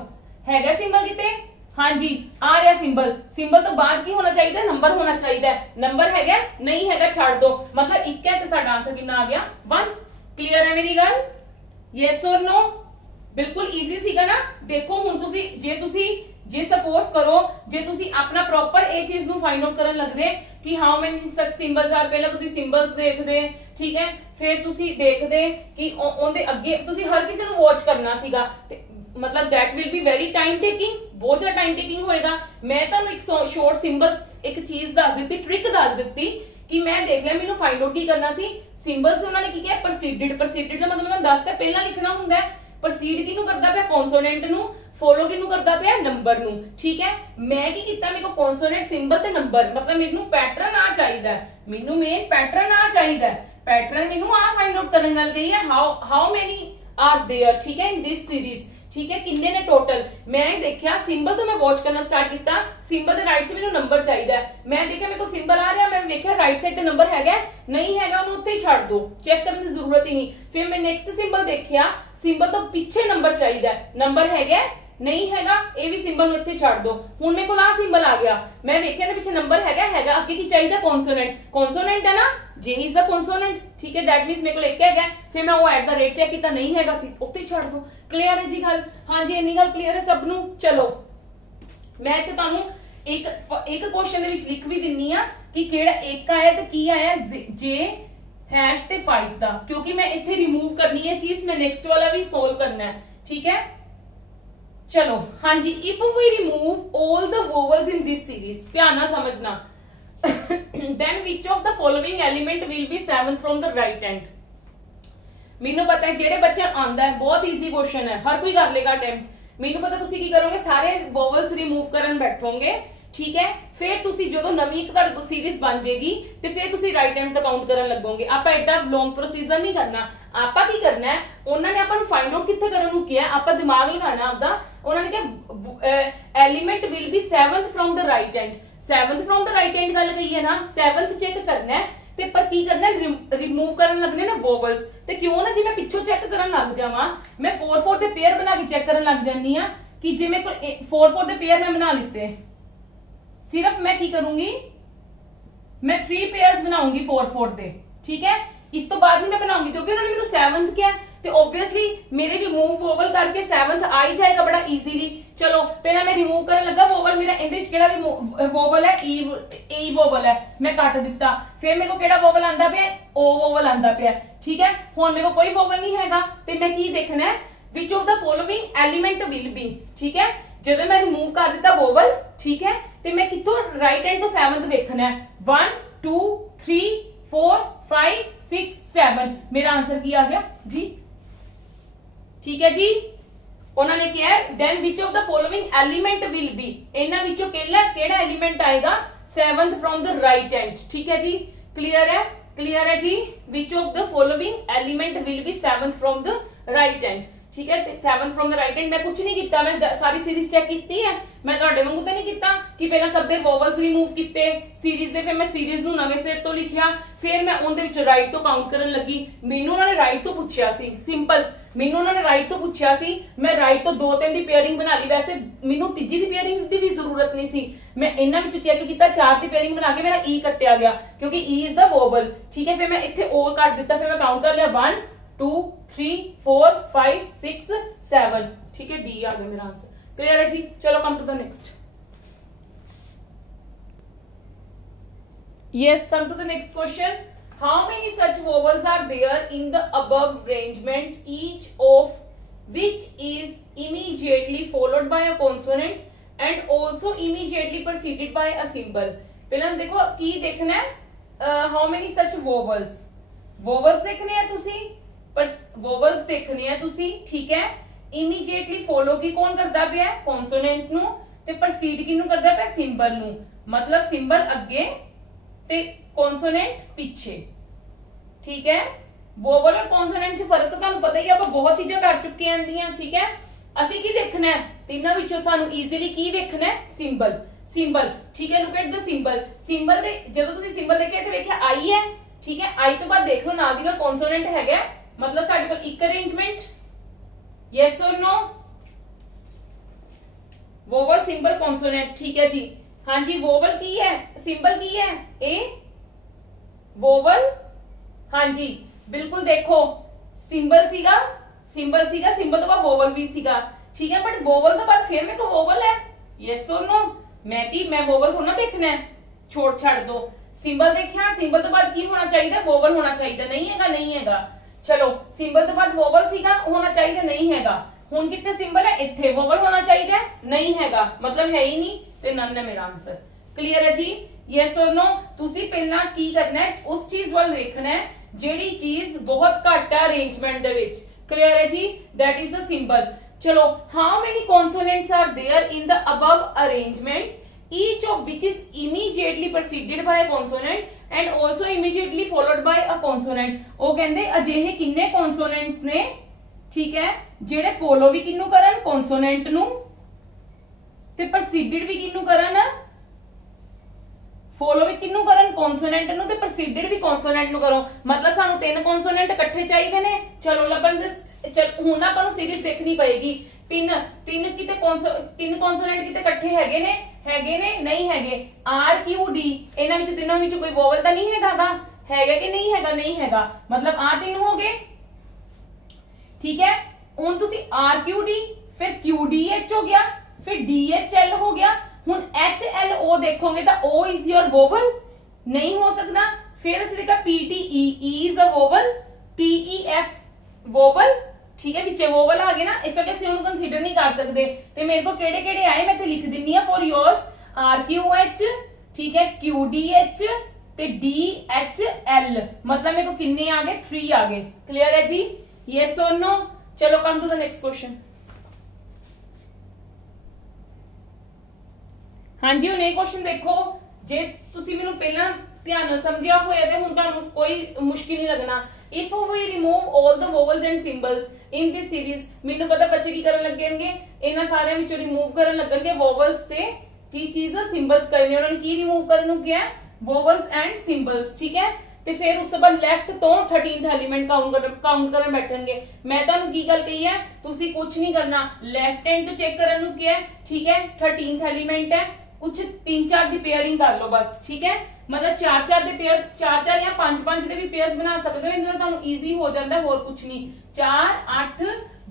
ਹੈਗਾ ਸਿੰਬਲ ਕਿਤੇ, ਹਾਂਜੀ ਆ ਰਿਹਾ ਸਿੰਬਲ। ਸਿੰਬਲ ਤੋਂ ਬਾਅਦ ਕੀ ਹੋਣਾ ਚਾਹੀਦਾ, ਨੰਬਰ ਹੋਣਾ ਚਾਹੀਦਾ। ਨੰਬਰ ਹੈਗਾ ਨਹੀਂ ਹੈਗਾ ਛੱਡ ਦੋ, ਮਤਲਬ ਇੱਕ ਹੈ ਤੇ ਸਾਡਾ ਆਂਸਰ ਕਿੰਨਾ ਆ ਗਿਆ 1। ਕਲੀਅਰ ਹੈ ਮੇਰੀ ਗੱਲ, ਯੈਸ অর ਨੋ? ਬਿਲਕੁਲ ਈਜ਼ੀ ਸੀਗਾ ਨਾ। ਦੇਖੋ ਹੁਣ ਤੁਸੀਂ ਜੇ ਸਪੋਜ਼ ਕਰੋ ਜੇ ਤੁਸੀਂ ਆਪਣਾ ਪ੍ਰੋਪਰ ਇਹ ਚੀਜ਼ ਨੂੰ ਫਾਈਂਡ ਆਊਟ ਕਰਨ ਲੱਗਦੇ ਕਿ ਹਾਊ ਮੈਨੀ ਸਚ ਸਿੰਬਲਸ ਆਰ, ਪਹਿਲਾਂ ਤੁਸੀਂ ਸਿੰਬਲਸ ਦੇਖਦੇ, ਠੀਕ ਹੈ, ਫਿਰ ਤੁਸੀਂ ਦੇਖਦੇ ਕਿ ਉਹਦੇ ਅੱਗੇ ਤੁਸੀਂ ਹਰ ਕਿਸੇ ਨੂੰ ਵਾਚ ਕਰਨਾ ਸੀਗਾ, ਤੇ मतलब that will be very time taking, बहुत ज्यादा टाइम टेकिंग होएगा। मैं ਤੁਹਾਨੂੰ ਇੱਕ ਸ਼ਾਰਟ ਸਿੰਬਲ ਇੱਕ ਚੀਜ਼ ਦੱਸ ਦਿੱਤੀ, ਟ੍ਰਿਕ ਦੱਸ ਦਿੱਤੀ ਕਿ ਮੈਂ ਦੇਖ ਲਿਆ ਮੈਨੂੰ ਫਾਈਂਡ ਆਊਟ ਕੀ ਕਰਨਾ ਸੀ। ਸਿੰਬਲਸ ਉਹਨਾਂ ਨੇ ਕੀ ਕਿਹਾ, ਪ੍ਰੋਸੀਡਡ ਦਾ ਮਤਲਬ ਮੈਂ ਦੱਸਦਾ ਪਹਿਲਾਂ ਲਿਖਣਾ ਹੁੰਦਾ ਹੈ। ਪ੍ਰੋਸੀਡ ਕਿਹਨੂੰ ਕਰਦਾ ਪਿਆ, ਕੌਨਸੋਨੈਂਟ ਨੂੰ, ਫੋਲੋ ਕਿਹਨੂੰ ਕਰਦਾ ਪਿਆ, ਨੰਬਰ ਨੂੰ, ਠੀਕ ਹੈ। ਮੈਂ ਕੀ ਕੀਤਾ, ਮੇਰੇ ਕੋ ਕੌਨਸੋਨੈਂਟ ਸਿੰਬਲ ਤੇ ਨੰਬਰ, ਮਤਲਬ ਮੈਨੂੰ ਪੈਟਰਨ ਆ ਚਾਹੀਦਾ, ਮੈਨੂੰ ਮੇਨ ਪੈਟਰਨ ਆ ਚਾਹੀਦਾ। ਪੈਟਰਨ ਮੈਨੂੰ ਆ ਫਾਈਂਡ ਆਊਟ ਕਰਨ ਨਾਲ ਗਈ ਹੈ, ਹਾਊ ਮੈਨੀ ਆਰ देयर, ठीक है, इन दिस सीरीज, ठीक है, किन्ने ने टोटल। मैं देखा सिंबल तो मैं वॉच करना स्टार्ट किया, सिंबल दे राइट से मेनू नंबर चाहिए। मैं देखा मेरे को सिंबल आ रहा, मैं देखा राइट साइड ते नंबर हैगा नहीं हैगा, उन्हें उत्थे ही छड़ दो, चेक करने की जरूरत ही नहीं। फिर मैं नेक्स्ट सिंबल देखा, सिंबल तो पीछे नंबर चाहिए, नंबर हैगा नहीं हैगा, ये भी सिंबल इत्थे छड़ दो। हुण मेरे कोल आ सिंबल आ गया, मैं वेख्या पीछे नंबर हैगा, अगे की चाहिए कॉन्सोनेंट, कॉन्सोनेंट है ना, जे इज द कॉन्सोनेंट, ठीक है, दैट मींस मेरे को एक है। फिर मैं वो एट द रेट चेक किया, नहीं हैगा सी, उत्थे ही छड़ दो। क्लियर है जी गल? हाँ जी, इन्नी गल क्लियर है सब नू। चलो मैं इत्थे तुहानू एक क्वेश्चन दे विच लिख भी दिन्नी आ कि केड़ा एक आया ते की आया, जे हैश ते 5 दा, क्योंकि मैं इत्थे रिमूव करनी है चीज, मैं नेक्स्ट वाला भी सोल्व करना है, ठीक है। चलो हाँ जी, if we remove all the vowels in this series, ध्यान नाल समझना, then which of the following element will be 7th from the right hand? ਮੈਨੂੰ ਪਤਾ ਹੈ ਜਿਹੜੇ ਬੱਚੇ ਆਂਦਾ ਹੈ ਬਹੁਤ ਈਜ਼ੀ ਕੁਐਸਚਨ ਹੈ, ਹਰ ਕੋਈ ਕਰ ਲੇਗਾ ਅਟੈਂਪਟ। ਮੈਨੂੰ ਪਤਾ ਤੁਸੀਂ ਕੀ ਕਰੋਗੇ, ਸਾਰੇ ਵੋਵਲਸ ਰਿਮੂਵ ਕਰਨ ਬੈਠੋਗੇ, ਠੀਕ ਹੈ। ਫਿਰ ਤੁਸੀਂ ਜਦੋਂ ਨਵੀਂ ਇੱਕ ਤੁਹਾਡੇ ਕੋਲ ਸੀਰੀਜ਼ ਬਣ ਜਾਏਗੀ ਤੇ ਫਿਰ ਤੁਸੀਂ ਰਾਈਟ ਹੈਂਡ ਤੋਂ ਕਾਊਂਟ ਕਰਨ ਲੱਗੋਗੇ। ਆਪਾਂ ਐਡਾ ਲੌਂਗ ਪ੍ਰੋਸੀਜਰ ਨਹੀਂ ਕਰਨਾ। ਆਪਾਂ ਕੀ ਕਰਨਾ ਹੈ, ਉਹਨਾਂ ਨੇ ਆਪਾਂ ਨੂੰ ਫਾਈਂਡ ਆਊਟ ਕਿੱਥੇ ਕਰਨ ਨੂੰ ਕਿਹਾ, ਆਪਾਂ ਦਿਮਾਗ ਲਗਾਉਣਾ ਆਪਦਾ। ਉਹਨਾਂ ਨੇ ਕਿਹਾ element will be 7th from the right hand, 7th from the right hand ਗੱਲ ਗਈ ਹੈ ਨਾ, 7th ਚੈੱਕ ਕਰਨਾ ਹੈ ਤੇ ਪਰ ਕੀ ਕਰਨਾ, ਰਿਮੂਵ ਕਰਨ ਲੱਗਨੇ ਨਾ ਵੋਵਲਸ। ਤੇ ਕਿਉਂ ਨਾ, ਜੇ ਮੈਂ ਪਿੱਛੋਂ ਚੈੱਕ ਕਰਨ ਲੱਗ ਜਾਵਾਂ, ਮੈਂ 4-4 ਦੇ ਪੇਅਰ ਬਣਾ ਕੇ ਚੈੱਕ ਕਰਨ ਲੱਗ ਜਾਂਦੀ ਆ ਕਿ ਜੇ ਮੇਰੇ ਕੋਲ 4-4 ਦੇ ਪੇਅਰ ਮੈਂ ਬਣਾ ਲਿੱਤੇ, सिर्फ मैं की करूंगी, मैं 3 पेयर्स बनाऊंगी 4-4 दे, ठीक है। इस तो बाद ही मैं बनाऊंगी क्योंकि उन्होंने मेनू 7th किया, तो ऑब्वियसली मेरे रिमूव वोवल करके 7th आ ही जाएगा बड़ा इजीली। चलो पहला मैं रिमूव करने लगा वोवल, मेरा इंदे विच केड़ा वोवल है, ई वोवल है, मैं काट दिता। फिर मेरे को केड़ा वोवल आंदा पिया, ओ वोवल आंदा पिया, ठीक है। हुण मेरे को कोई वोवल नहीं हैगा ते मैं की देखना है, विच of the following element will be, ठीक है। ਜਦੋਂ मैं रिमूव कर दिता वोवल, ठीक है, ਤੇ ਮੈਂ ਕਿੱਥੋਂ ਰਾਈਟ ਹੈਂਡ ਤੋਂ 7th ਵੇਖਣਾ ਹੈ, 1 2 3 4 5 6 7। ਮੇਰਾ ਆਨਸਰ ਕੀ ਆ ਗਿਆ ਜੀ, ਠੀਕ ਹੈ ਜੀ। ਉਹਨਾਂ ਨੇ ਕਿਹਾ then which of the following element will be, ਇਹਨਾਂ ਵਿੱਚੋਂ ਕਿਹੜਾ ਐਲੀਮੈਂਟ ਆਏਗਾ 7th from the right hand, ਠੀਕ ਹੈ ਜੀ। क्लियर है जी, which of the following element will be 7th from the right hand, ठीक है। 7th from the right hand मैं कुछ नहीं किया, मैं सारी सीरीज चेक की है, मैं ਤੁਹਾਡੇ ਵਾਂਗੂ ਤਾਂ ਨਹੀਂ ਕੀਤਾ ਕਿ ਪਹਿਲਾਂ ਸਭ ਦੇ ਵੋਵਲਸ ਰਿਮੂਵ ਕੀਤੇ ਸੀਰੀਜ਼ ਦੇ, ਫਿਰ ਮੈਂ ਸੀਰੀਜ਼ ਨੂੰ ਨਵੇਂ ਸਿਰ ਤੋਂ ਲਿਖਿਆ, ਫਿਰ ਮੈਂ ਉਹਦੇ ਵਿੱਚ ਰਾਈਟ ਤੋਂ ਕਾਊਂਟ ਕਰਨ ਲੱਗੀ। ਮੈਨੂੰ ਉਹਨਾਂ ਨੇ ਰਾਈਟ ਤੋਂ ਪੁੱਛਿਆ ਸੀ, ਸਿੰਪਲ, ਮੈਨੂੰ ਉਹਨਾਂ ਨੇ ਰਾਈਟ ਤੋਂ ਪੁੱਛਿਆ ਸੀ, ਮੈਂ ਰਾਈਟ ਤੋਂ 2-3 ਦੀ ਪੇਅਰਿੰਗ ਬਣਾ ਲਈ। ਵੈਸੇ ਮੈਨੂੰ ਤੀਜੀ ਦੀ ਪੇਅਰਿੰਗ ਦੀ ਵੀ ਜ਼ਰੂਰਤ ਨਹੀਂ ਸੀ, ਮੈਂ ਇਹਨਾਂ ਵਿੱਚ ਚੈੱਕ ਕੀਤਾ, 4 ਦੀ ਪੇਅਰਿੰਗ ਬਣਾ ਕੇ ਮੇਰਾ ਈ ਕੱਟਿਆ ਗਿਆ ਕਿਉਂਕਿ ਈ ਇਜ਼ ਦਾ ਵੋਵਲ, ਠੀਕ ਹੈ। ਫਿਰ ਮੈਂ ਇੱਥੇ ਓ ਕੱਟ ਦਿੱਤਾ, ਫਿਰ ਮੈਂ ਕਾਊਂਟ ਕਰ ਲਿਆ 1 2 3 4 5 6 7, ठीक है, डी आ गया मेरा आंसर। क्लियर है जी। चलो come to the next, yes, come to the next question. How many such vowels are there in the above arrangement, each of which is immediately followed by a consonant and also immediately preceded by a symbol? पहले देखो की देखना है, how many such vowels, vowels देखने हैं तुसी, पर vowels देखने हैं तुसी, ठीक है। इमीडिएटली फॉलो की कौन करता पिया, कॉन्सोनेंट नु, ते प्रोसीड किनु करता पिया, सिंबल नु। मतलब सिंबल अगे ਤੇ ਕੌਨਸੋਨੈਂਟ ਪਿੱਛੇ। ਠੀਕ ਹੈ, ਵੋਵਲ ਔਰ ਕੌਨਸੋਨੈਂਟ 'ਚ ਫਰਕ ਤਾਂ ਤੁਹਾਨੂੰ ਪਤਾ ਹੀ, ਆਪਾਂ ਬਹੁਤ ਚੀਜ਼ਾਂ ਕਰ ਚੁੱਕੇ ਆਂ ਦੀਆਂ। ਠੀਕ ਹੈ, ਅਸੀਂ ਕੀ ਦੇਖਣਾ ਹੈ ਤਿੰਨਾਂ ਵਿੱਚੋਂ, ਸਾਨੂੰ ਈਜ਼ੀਲੀ ਕੀ ਵੇਖਣਾ ਹੈ, ਸਿੰਬਲ। ਸਿੰਬਲ, ਠੀਕ ਹੈ, look at the symbol. Symbol ਦੇ ਜਦੋਂ ਤੁਸੀਂ ਸਿੰਬਲ ਦੇਖਿਆ ਤੇ ਵੇਖਿਆ ਆਈ ਹੈ। ਠੀਕ ਹੈ, ਆਈ ਤੋਂ ਬਾਅਦ ਦੇਖ ਲਓ ਨਾਲ ਦੀ ਨਾਲ ਕੌਨਸੋਨੈਂਟ ਹੈਗਾ, ਮਤਲਬ ਸਾਡੇ ਕੋਲ ਇੱਕ arrangement. Yes or no, vowel symbol consonant. ਠੀਕ ਹੈ ਜੀ, ਹਾਂਜੀ ਵੋਵਲ ਕੀ ਹੈ, ਸਿੰਬਲ ਕੀ ਹੈ, ਇਹ ਵੋਵਲ। ਹਾਂਜੀ ਬਿਲਕੁਲ, ਦੇਖੋ ਸਿੰਬਲ ਸੀਗਾ, ਸਿੰਬਲ ਸੀਗਾ, ਸਿੰਬਲ ਤੋਂ ਬਾਅਦ ਵੋਵਲ ਵੀ ਸੀਗਾ। ਠੀਕ ਹੈ, ਬਟ ਵੋਵਲ ਤੋਂ ਬਾਅਦ ਫਿਰ ਮੇਰੇ ਕੋਲ ਵੋਵਲ ਹੈ। ਯੈਸ অর नो, मैं वोवल थोड़ा देखना है, छोड़ छाड़ दो। सिंबल देखा, सिंबल तो बाद की होना चाहिए, वोवल होना चाहिए, नहीं हैगा, नहीं हैगा। चलो सिंबल तो बाद वोवल सीगा, होना चाहिए, नहीं हैगा। हुन कितने सिंबल है, इत्थे वोवल होना चाहिए, नहीं हैगा, मतलब है ही नहीं, ते नन है मेरा आंसर। क्लियर है जी, यस और नो। तुसी पहला की करना है, उस चीज वाल देखना है जेडी चीज बहुत घट है अरेंजमेंट दे विच। क्लियर है जी, दैट इज द सिंबल। चलो, how many consonants are there in the above arrangement, each of which is immediately preceded by a consonant and also immediately followed by a consonant। ਉਹ ਕਹਿੰਦੇ ਅਜਿਹੇ ਕਿੰਨੇ consonants ਨੇ, ਠੀਕ ਹੈ, ਜਿਹੜੇ ਫੋਲੋ ਵੀ ਕਿੰਨੂੰ ਕਰਨ, consonant ਨੂੰ, ਤੇ preceded ਵੀ ਕਿੰਨੂੰ ਕਰਨ, ਫੋਲੋ ਵੀ ਕਿੰਨੂੰ ਕਰਨ, consonant ਨੂੰ, ਤੇ preceded ਵੀ consonant ਨੂੰ ਕਰੋ। ਮਤਲਬ ਸਾਨੂੰ ਤਿੰਨ consonant ਇਕੱਠੇ ਚਾਹੀਦੇ ਨੇ। ਚਲੋ ਲੱਭਣ ਦੇ, ਚਲ ਹੁਣ ਆਪਾਂ ਨੂੰ ਸੀਰੀਜ਼ ਦੇਖਣੀ ਪਏਗੀ। ਤਿੰਨ ਤਿੰਨ ਕਿਤੇ ਤਿੰਨ ਕੌਨਸੋਨੈਂਟ ਕਿਤੇ ਇਕੱਠੇ ਹੈਗੇ ਨੇ, ਨਹੀਂ ਹੈਗੇ। ਆਰ ਕਿਊ ਡੀ, ਇਹਨਾਂ ਵਿੱਚ ਤਿੰਨਾਂ ਵਿੱਚ ਕੋਈ ਵੋਵਲ ਤਾਂ ਨਹੀਂ ਹੈਗਾ, ਹੈਗਾ ਕਿ ਨਹੀਂ ਹੈਗਾ, ਨਹੀਂ ਹੈਗਾ, ਮਤਲਬ ਆ ਤਿੰਨ ਹੋ ਗਏ। ਠੀਕ ਹੈ, ਹੁਣ ਤੁਸੀਂ ਆਰ ਕਿਊ ਡੀ, ਫਿਰ ਕਿਊ ਡੀ ਐਚ ਹੋ ਗਿਆ, ਫਿਰ ਡੀ ਐਚ ਐਲ ਹੋ ਗਿਆ। ਹੁਣ ਐਚ ਐਲ ਓ ਦੇਖੋਗੇ ਤਾਂ ਓ ਇਜ਼ योर ਵੋਵਲ, ਨਹੀਂ ਹੋ ਸਕਦਾ। ਫਿਰ ਅਸੀਂ ਦੇਖਾ P T E, E is a vowel, T E F vowel. ठीक है, विच वोवल आ गए ना, इस करके ਅਸੀਂ ਉਹਨੂੰ ਕੰਸੀਡਰ ਨਹੀਂ ਕਰ ਸਕਦੇ। ਤੇ ਮੇਰੇ ਕੋਲ ਕਿਹੜੇ ਕਿਹੜੇ ਆਏ ਮੈਂ ਇੱਥੇ ਲਿਖ ਦਿੰਨੀ ਆ for yours. R Q H, ਠੀਕ ਹੈ, ਕਿਊ ਡੀ ਐਚ ਤੇ ਡੀ ਐਚ ਐਲ, ਮਤਲਬ ਮੇਰੇ ਕੋਲ ਕਿੰਨੇ ਆ ਗਏ, 3 ਆ ਗਏ। ਕਲੀਅਰ ਹੈ ਜੀ, ਯੈਸ অর नो। ਚਲੋ come to the next question. ਹਾਂਜੀ ਹੁਣ ਇਹ ਕੁਐਸਚਨ ਦੇਖੋ, ਜੇ ਤੁਸੀਂ ਮੈਨੂੰ ਪਹਿਲਾਂ ਧਿਆਨ ਨਾਲ ਸਮਝਿਆ ਹੋਇਆ ਤੇ ਹੁਣ ਤੁਹਾਨੂੰ ਕੋਈ ਮੁਸ਼ਕਿਲ ਨਹੀਂ ਲੱਗਣਾ। If we remove all the vowels and symbols in this series, ਮੈਨੂੰ ਪਤਾ ਬੱਚੇ ਕੀ ਕਰਨ ਲੱਗਣਗੇ, ਇਹਨਾਂ ਸਾਰਿਆਂ ਵਿੱਚੋਂ ਰਿਮੂਵ ਕਰਨ ਲੱਗਣਗੇ vowels ਤੇ ਕੀ ਚੀਜ਼, ਸਿੰਬਲਸ ਕਰਨੇ। ਉਹਨਾਂ ਨੂੰ ਕੀ ਰਿਮੂਵ ਕਰਨ ਨੂੰ ਕਿਹਾ, vowels and symbols। ਠੀਕ ਹੈ, ਤੇ ਫਿਰ ਉਸ ਤੋਂ ਬਾਅਦ ਲੈਫਟ ਤੋਂ 13th ਐਲੀਮੈਂਟ ਕਾਊਂਟ ਕਰਨ ਬੈਠਣਗੇ। ਮੈਂ ਤੁਹਾਨੂੰ ਕੀ ਗੱਲ ਕਹੀ ਹੈ, ਤੁਸੀਂ ਕੁਝ ਨਹੀਂ ਕਰਨਾ, ਲੈਫਟ ਹੈਂਡ ਤੋਂ ਚੈੱਕ ਕਰਨ ਨੂੰ ਕਿਹਾ। ਠੀਕ ਹੈ, 13th ਐਲੀਮੈਂਟ ਹੈ, ਕੁਝ 3-4 ਦੀ ਪੇਅਰਿੰਗ ਕਰ ਲਓ ਬਸ। ਠੀਕ ਹੈ, मतलब 4-4 ਦੇ ਪੇਅਰਸ, 4-4 ਜਾਂ 5-5 ਦੇ ਵੀ ਪੇਅਰਸ ਬਣਾ ਸਕਦੇ ਹੋ, ਇਹਨਾਂ ਨਾਲ ਤੁਹਾਨੂੰ ਈਜ਼ੀ ਹੋ ਜਾਂਦਾ, ਹੋਰ ਕੁਝ ਨਹੀਂ। 4 8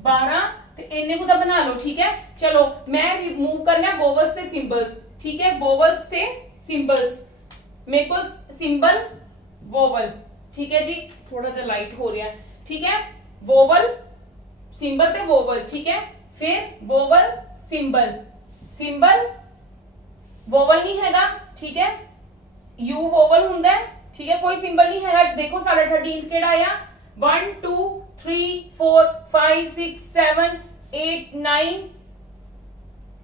12 ਤੇ ਇੰਨੇ ਕੁ ਤਾਂ ਬਣਾ ਲਓ। ਠੀਕ ਹੈ, ਚਲੋ ਮੈਂ ਰਿਮੂਵ ਕਰਨਾ ਵੋਵਲਸ ਤੇ ਸਿੰਬਲਸ। ਠੀਕ ਹੈ, ਵੋਵਲਸ ਤੇ ਸਿੰਬਲਸ, ਮੇਰੇ ਕੋਲ ਸਿੰਬਲ ਵੋਵਲ। ਠੀਕ ਹੈ ਜੀ, ਥੋੜਾ ਜਿਹਾ ਲਾਈਟ ਹੋ ਰਿਹਾ। ਠੀਕ ਹੈ, ਵੋਵਲ ਸਿੰਬਲ ਤੇ ਵੋਵਲ। ਠੀਕ ਹੈ, ਫਿਰ ਵੋਵਲ ਸਿੰਬਲ, ਸਿੰਬਲ ਵੋਵਲ ਨਹੀਂ ਹੈਗਾ। ਠੀਕ ਹੈ, यू वोवल हुंदा है। ठीक है, कोई सिंबल नहीं है। देखो साढ़े 13th केड़ा आया, 1 2 3 4 5 6 7 8 9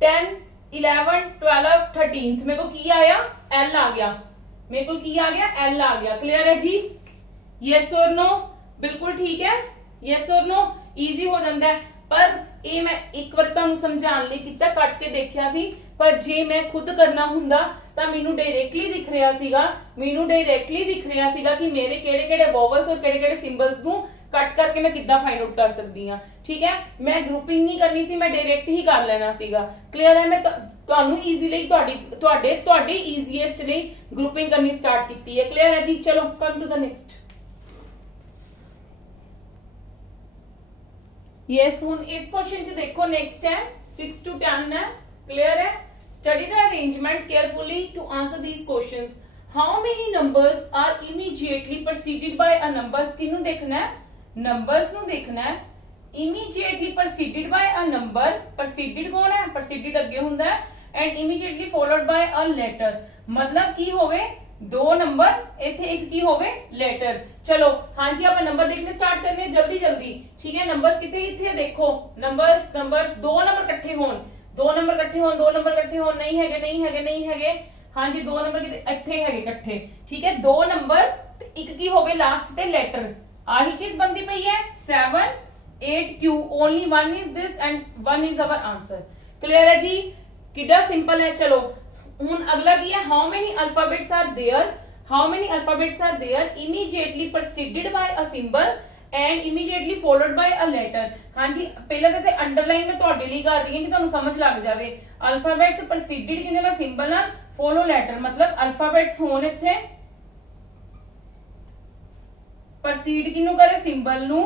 10 11 12 13th मेरे को की आया, एल आ गया, मेरे को की आ गया, एल आ गया। क्लियर है जी, यस और नो, बिल्कुल ठीक है, यस और नो, ईजी हो जाता है। पर ये मैं एक बार तुहानू समझाने लई कीता, कट के देखिया सी, पर जे मैं खुद करना हुंदा ਤਾਂ ਮੈਨੂੰ ਡਾਇਰੈਕਟਲੀ ਦਿਖ ਰਿਹਾ ਸੀਗਾ, ਕਿ ਮੇਰੇ ਕਿਹੜੇ-ਕਿਹੜੇ ਵੋਵਲਸ ਔਰ ਕਿਹੜੇ-ਕਿਹੜੇ ਸਿੰਬਲਸ ਨੂੰ ਕੱਟ ਕਰਕੇ ਮੈਂ ਕਿੱਦਾਂ ਫਾਈਂਡ ਆਊਟ ਕਰ ਸਕਦੀ ਆ। ਠੀਕ ਹੈ, ਮੈਂ ਗਰੁੱਪਿੰਗ ਨਹੀਂ ਕਰਨੀ ਸੀ, ਮੈਂ ਡਾਇਰੈਕਟ ਹੀ ਕਰ ਲੈਣਾ ਸੀਗਾ। ਕਲੀਅਰ ਹੈ, ਮੈਂ ਤੁਹਾਨੂੰ ਈਜ਼ੀ ਲਈ ਤੁਹਾਡੇ ਈਜ਼ੀਐਸਟ ਲਈ ਗਰੁੱਪਿੰਗ ਕਰਨੀ ਸਟਾਰਟ ਕੀਤੀ ਹੈ। ਕਲੀਅਰ ਹੈ ਜੀ, ਚਲੋ come to the next. Yes, ਹੁਣ ਇਸ ਕੁਐਸਚਨ 'ਚ ਦੇਖੋ, ਨੈਕਸਟ ਹੈ 6 to 10 ਹੈ। ਕਲੀਅਰ ਹੈ, study the arrangement carefully to answer these questions. How many numbers are immediately preceded by a numbers? किन्नू देखना है, numbers नू देखना है। immediately preceded by a number, preceded कौन है, preceded अगे हुंदा है, and immediately followed by a letter, मतलब की होवे दो नंबर, इथे एक की होवे लेटर। चलो हाँ जी, आप नंबर देखने स्टार्ट करने जल्दी जल्दी। ठीक है, नंबर्स किथे इथे देखो, नंबर्स दो नंबर इकट्ठे होन, दो नंबर इकट्ठे होन, नहीं हैगे, हाँ जी 2 नंबर कितने ਇੱਥੇ ਹੈਗੇ ਇਕੱਠੇ ठीक है 2 नंबर ਤੇ ਇੱਕ ਕੀ ਹੋਵੇ ਲਾਸਟ ਤੇ ਲੈਟਰ ਆਹੀ ਚੀਜ਼ ਬੰਦੀ ਪਈ ਹੈ 7 8 Q only one is this and one is our answer clear है जी कितना सिंपल है चलो ਹੁਣ ਅਗਲਾ ਕੀ ਹੈ how many alphabets are there how many alphabets are there immediately preceded by a symbol and immediately followed by a letter हाँ जी ਪਹਿਲਾਂ ਤਾਂ ਤੇ ਅੰਡਰਲਾਈਨ ਮੈਂ ਤੁਹਾਡੇ ਲਈ ਕਰ ਰਹੀ ਹਾਂ ਕਿ ਤੁਹਾਨੂੰ ਸਮਝ ਲੱਗ ਜਾਵੇ alphabets preceded ਕਿਹਦੇ ਨਾਲ ਸਿੰਬਲ ਨਾਲ follow letter मतलब alphabets ਹੋਣ ਇੱਥੇ precede ਕਿਨੂੰ ਕਰੇ ਸਿੰਬਲ ਨੂੰ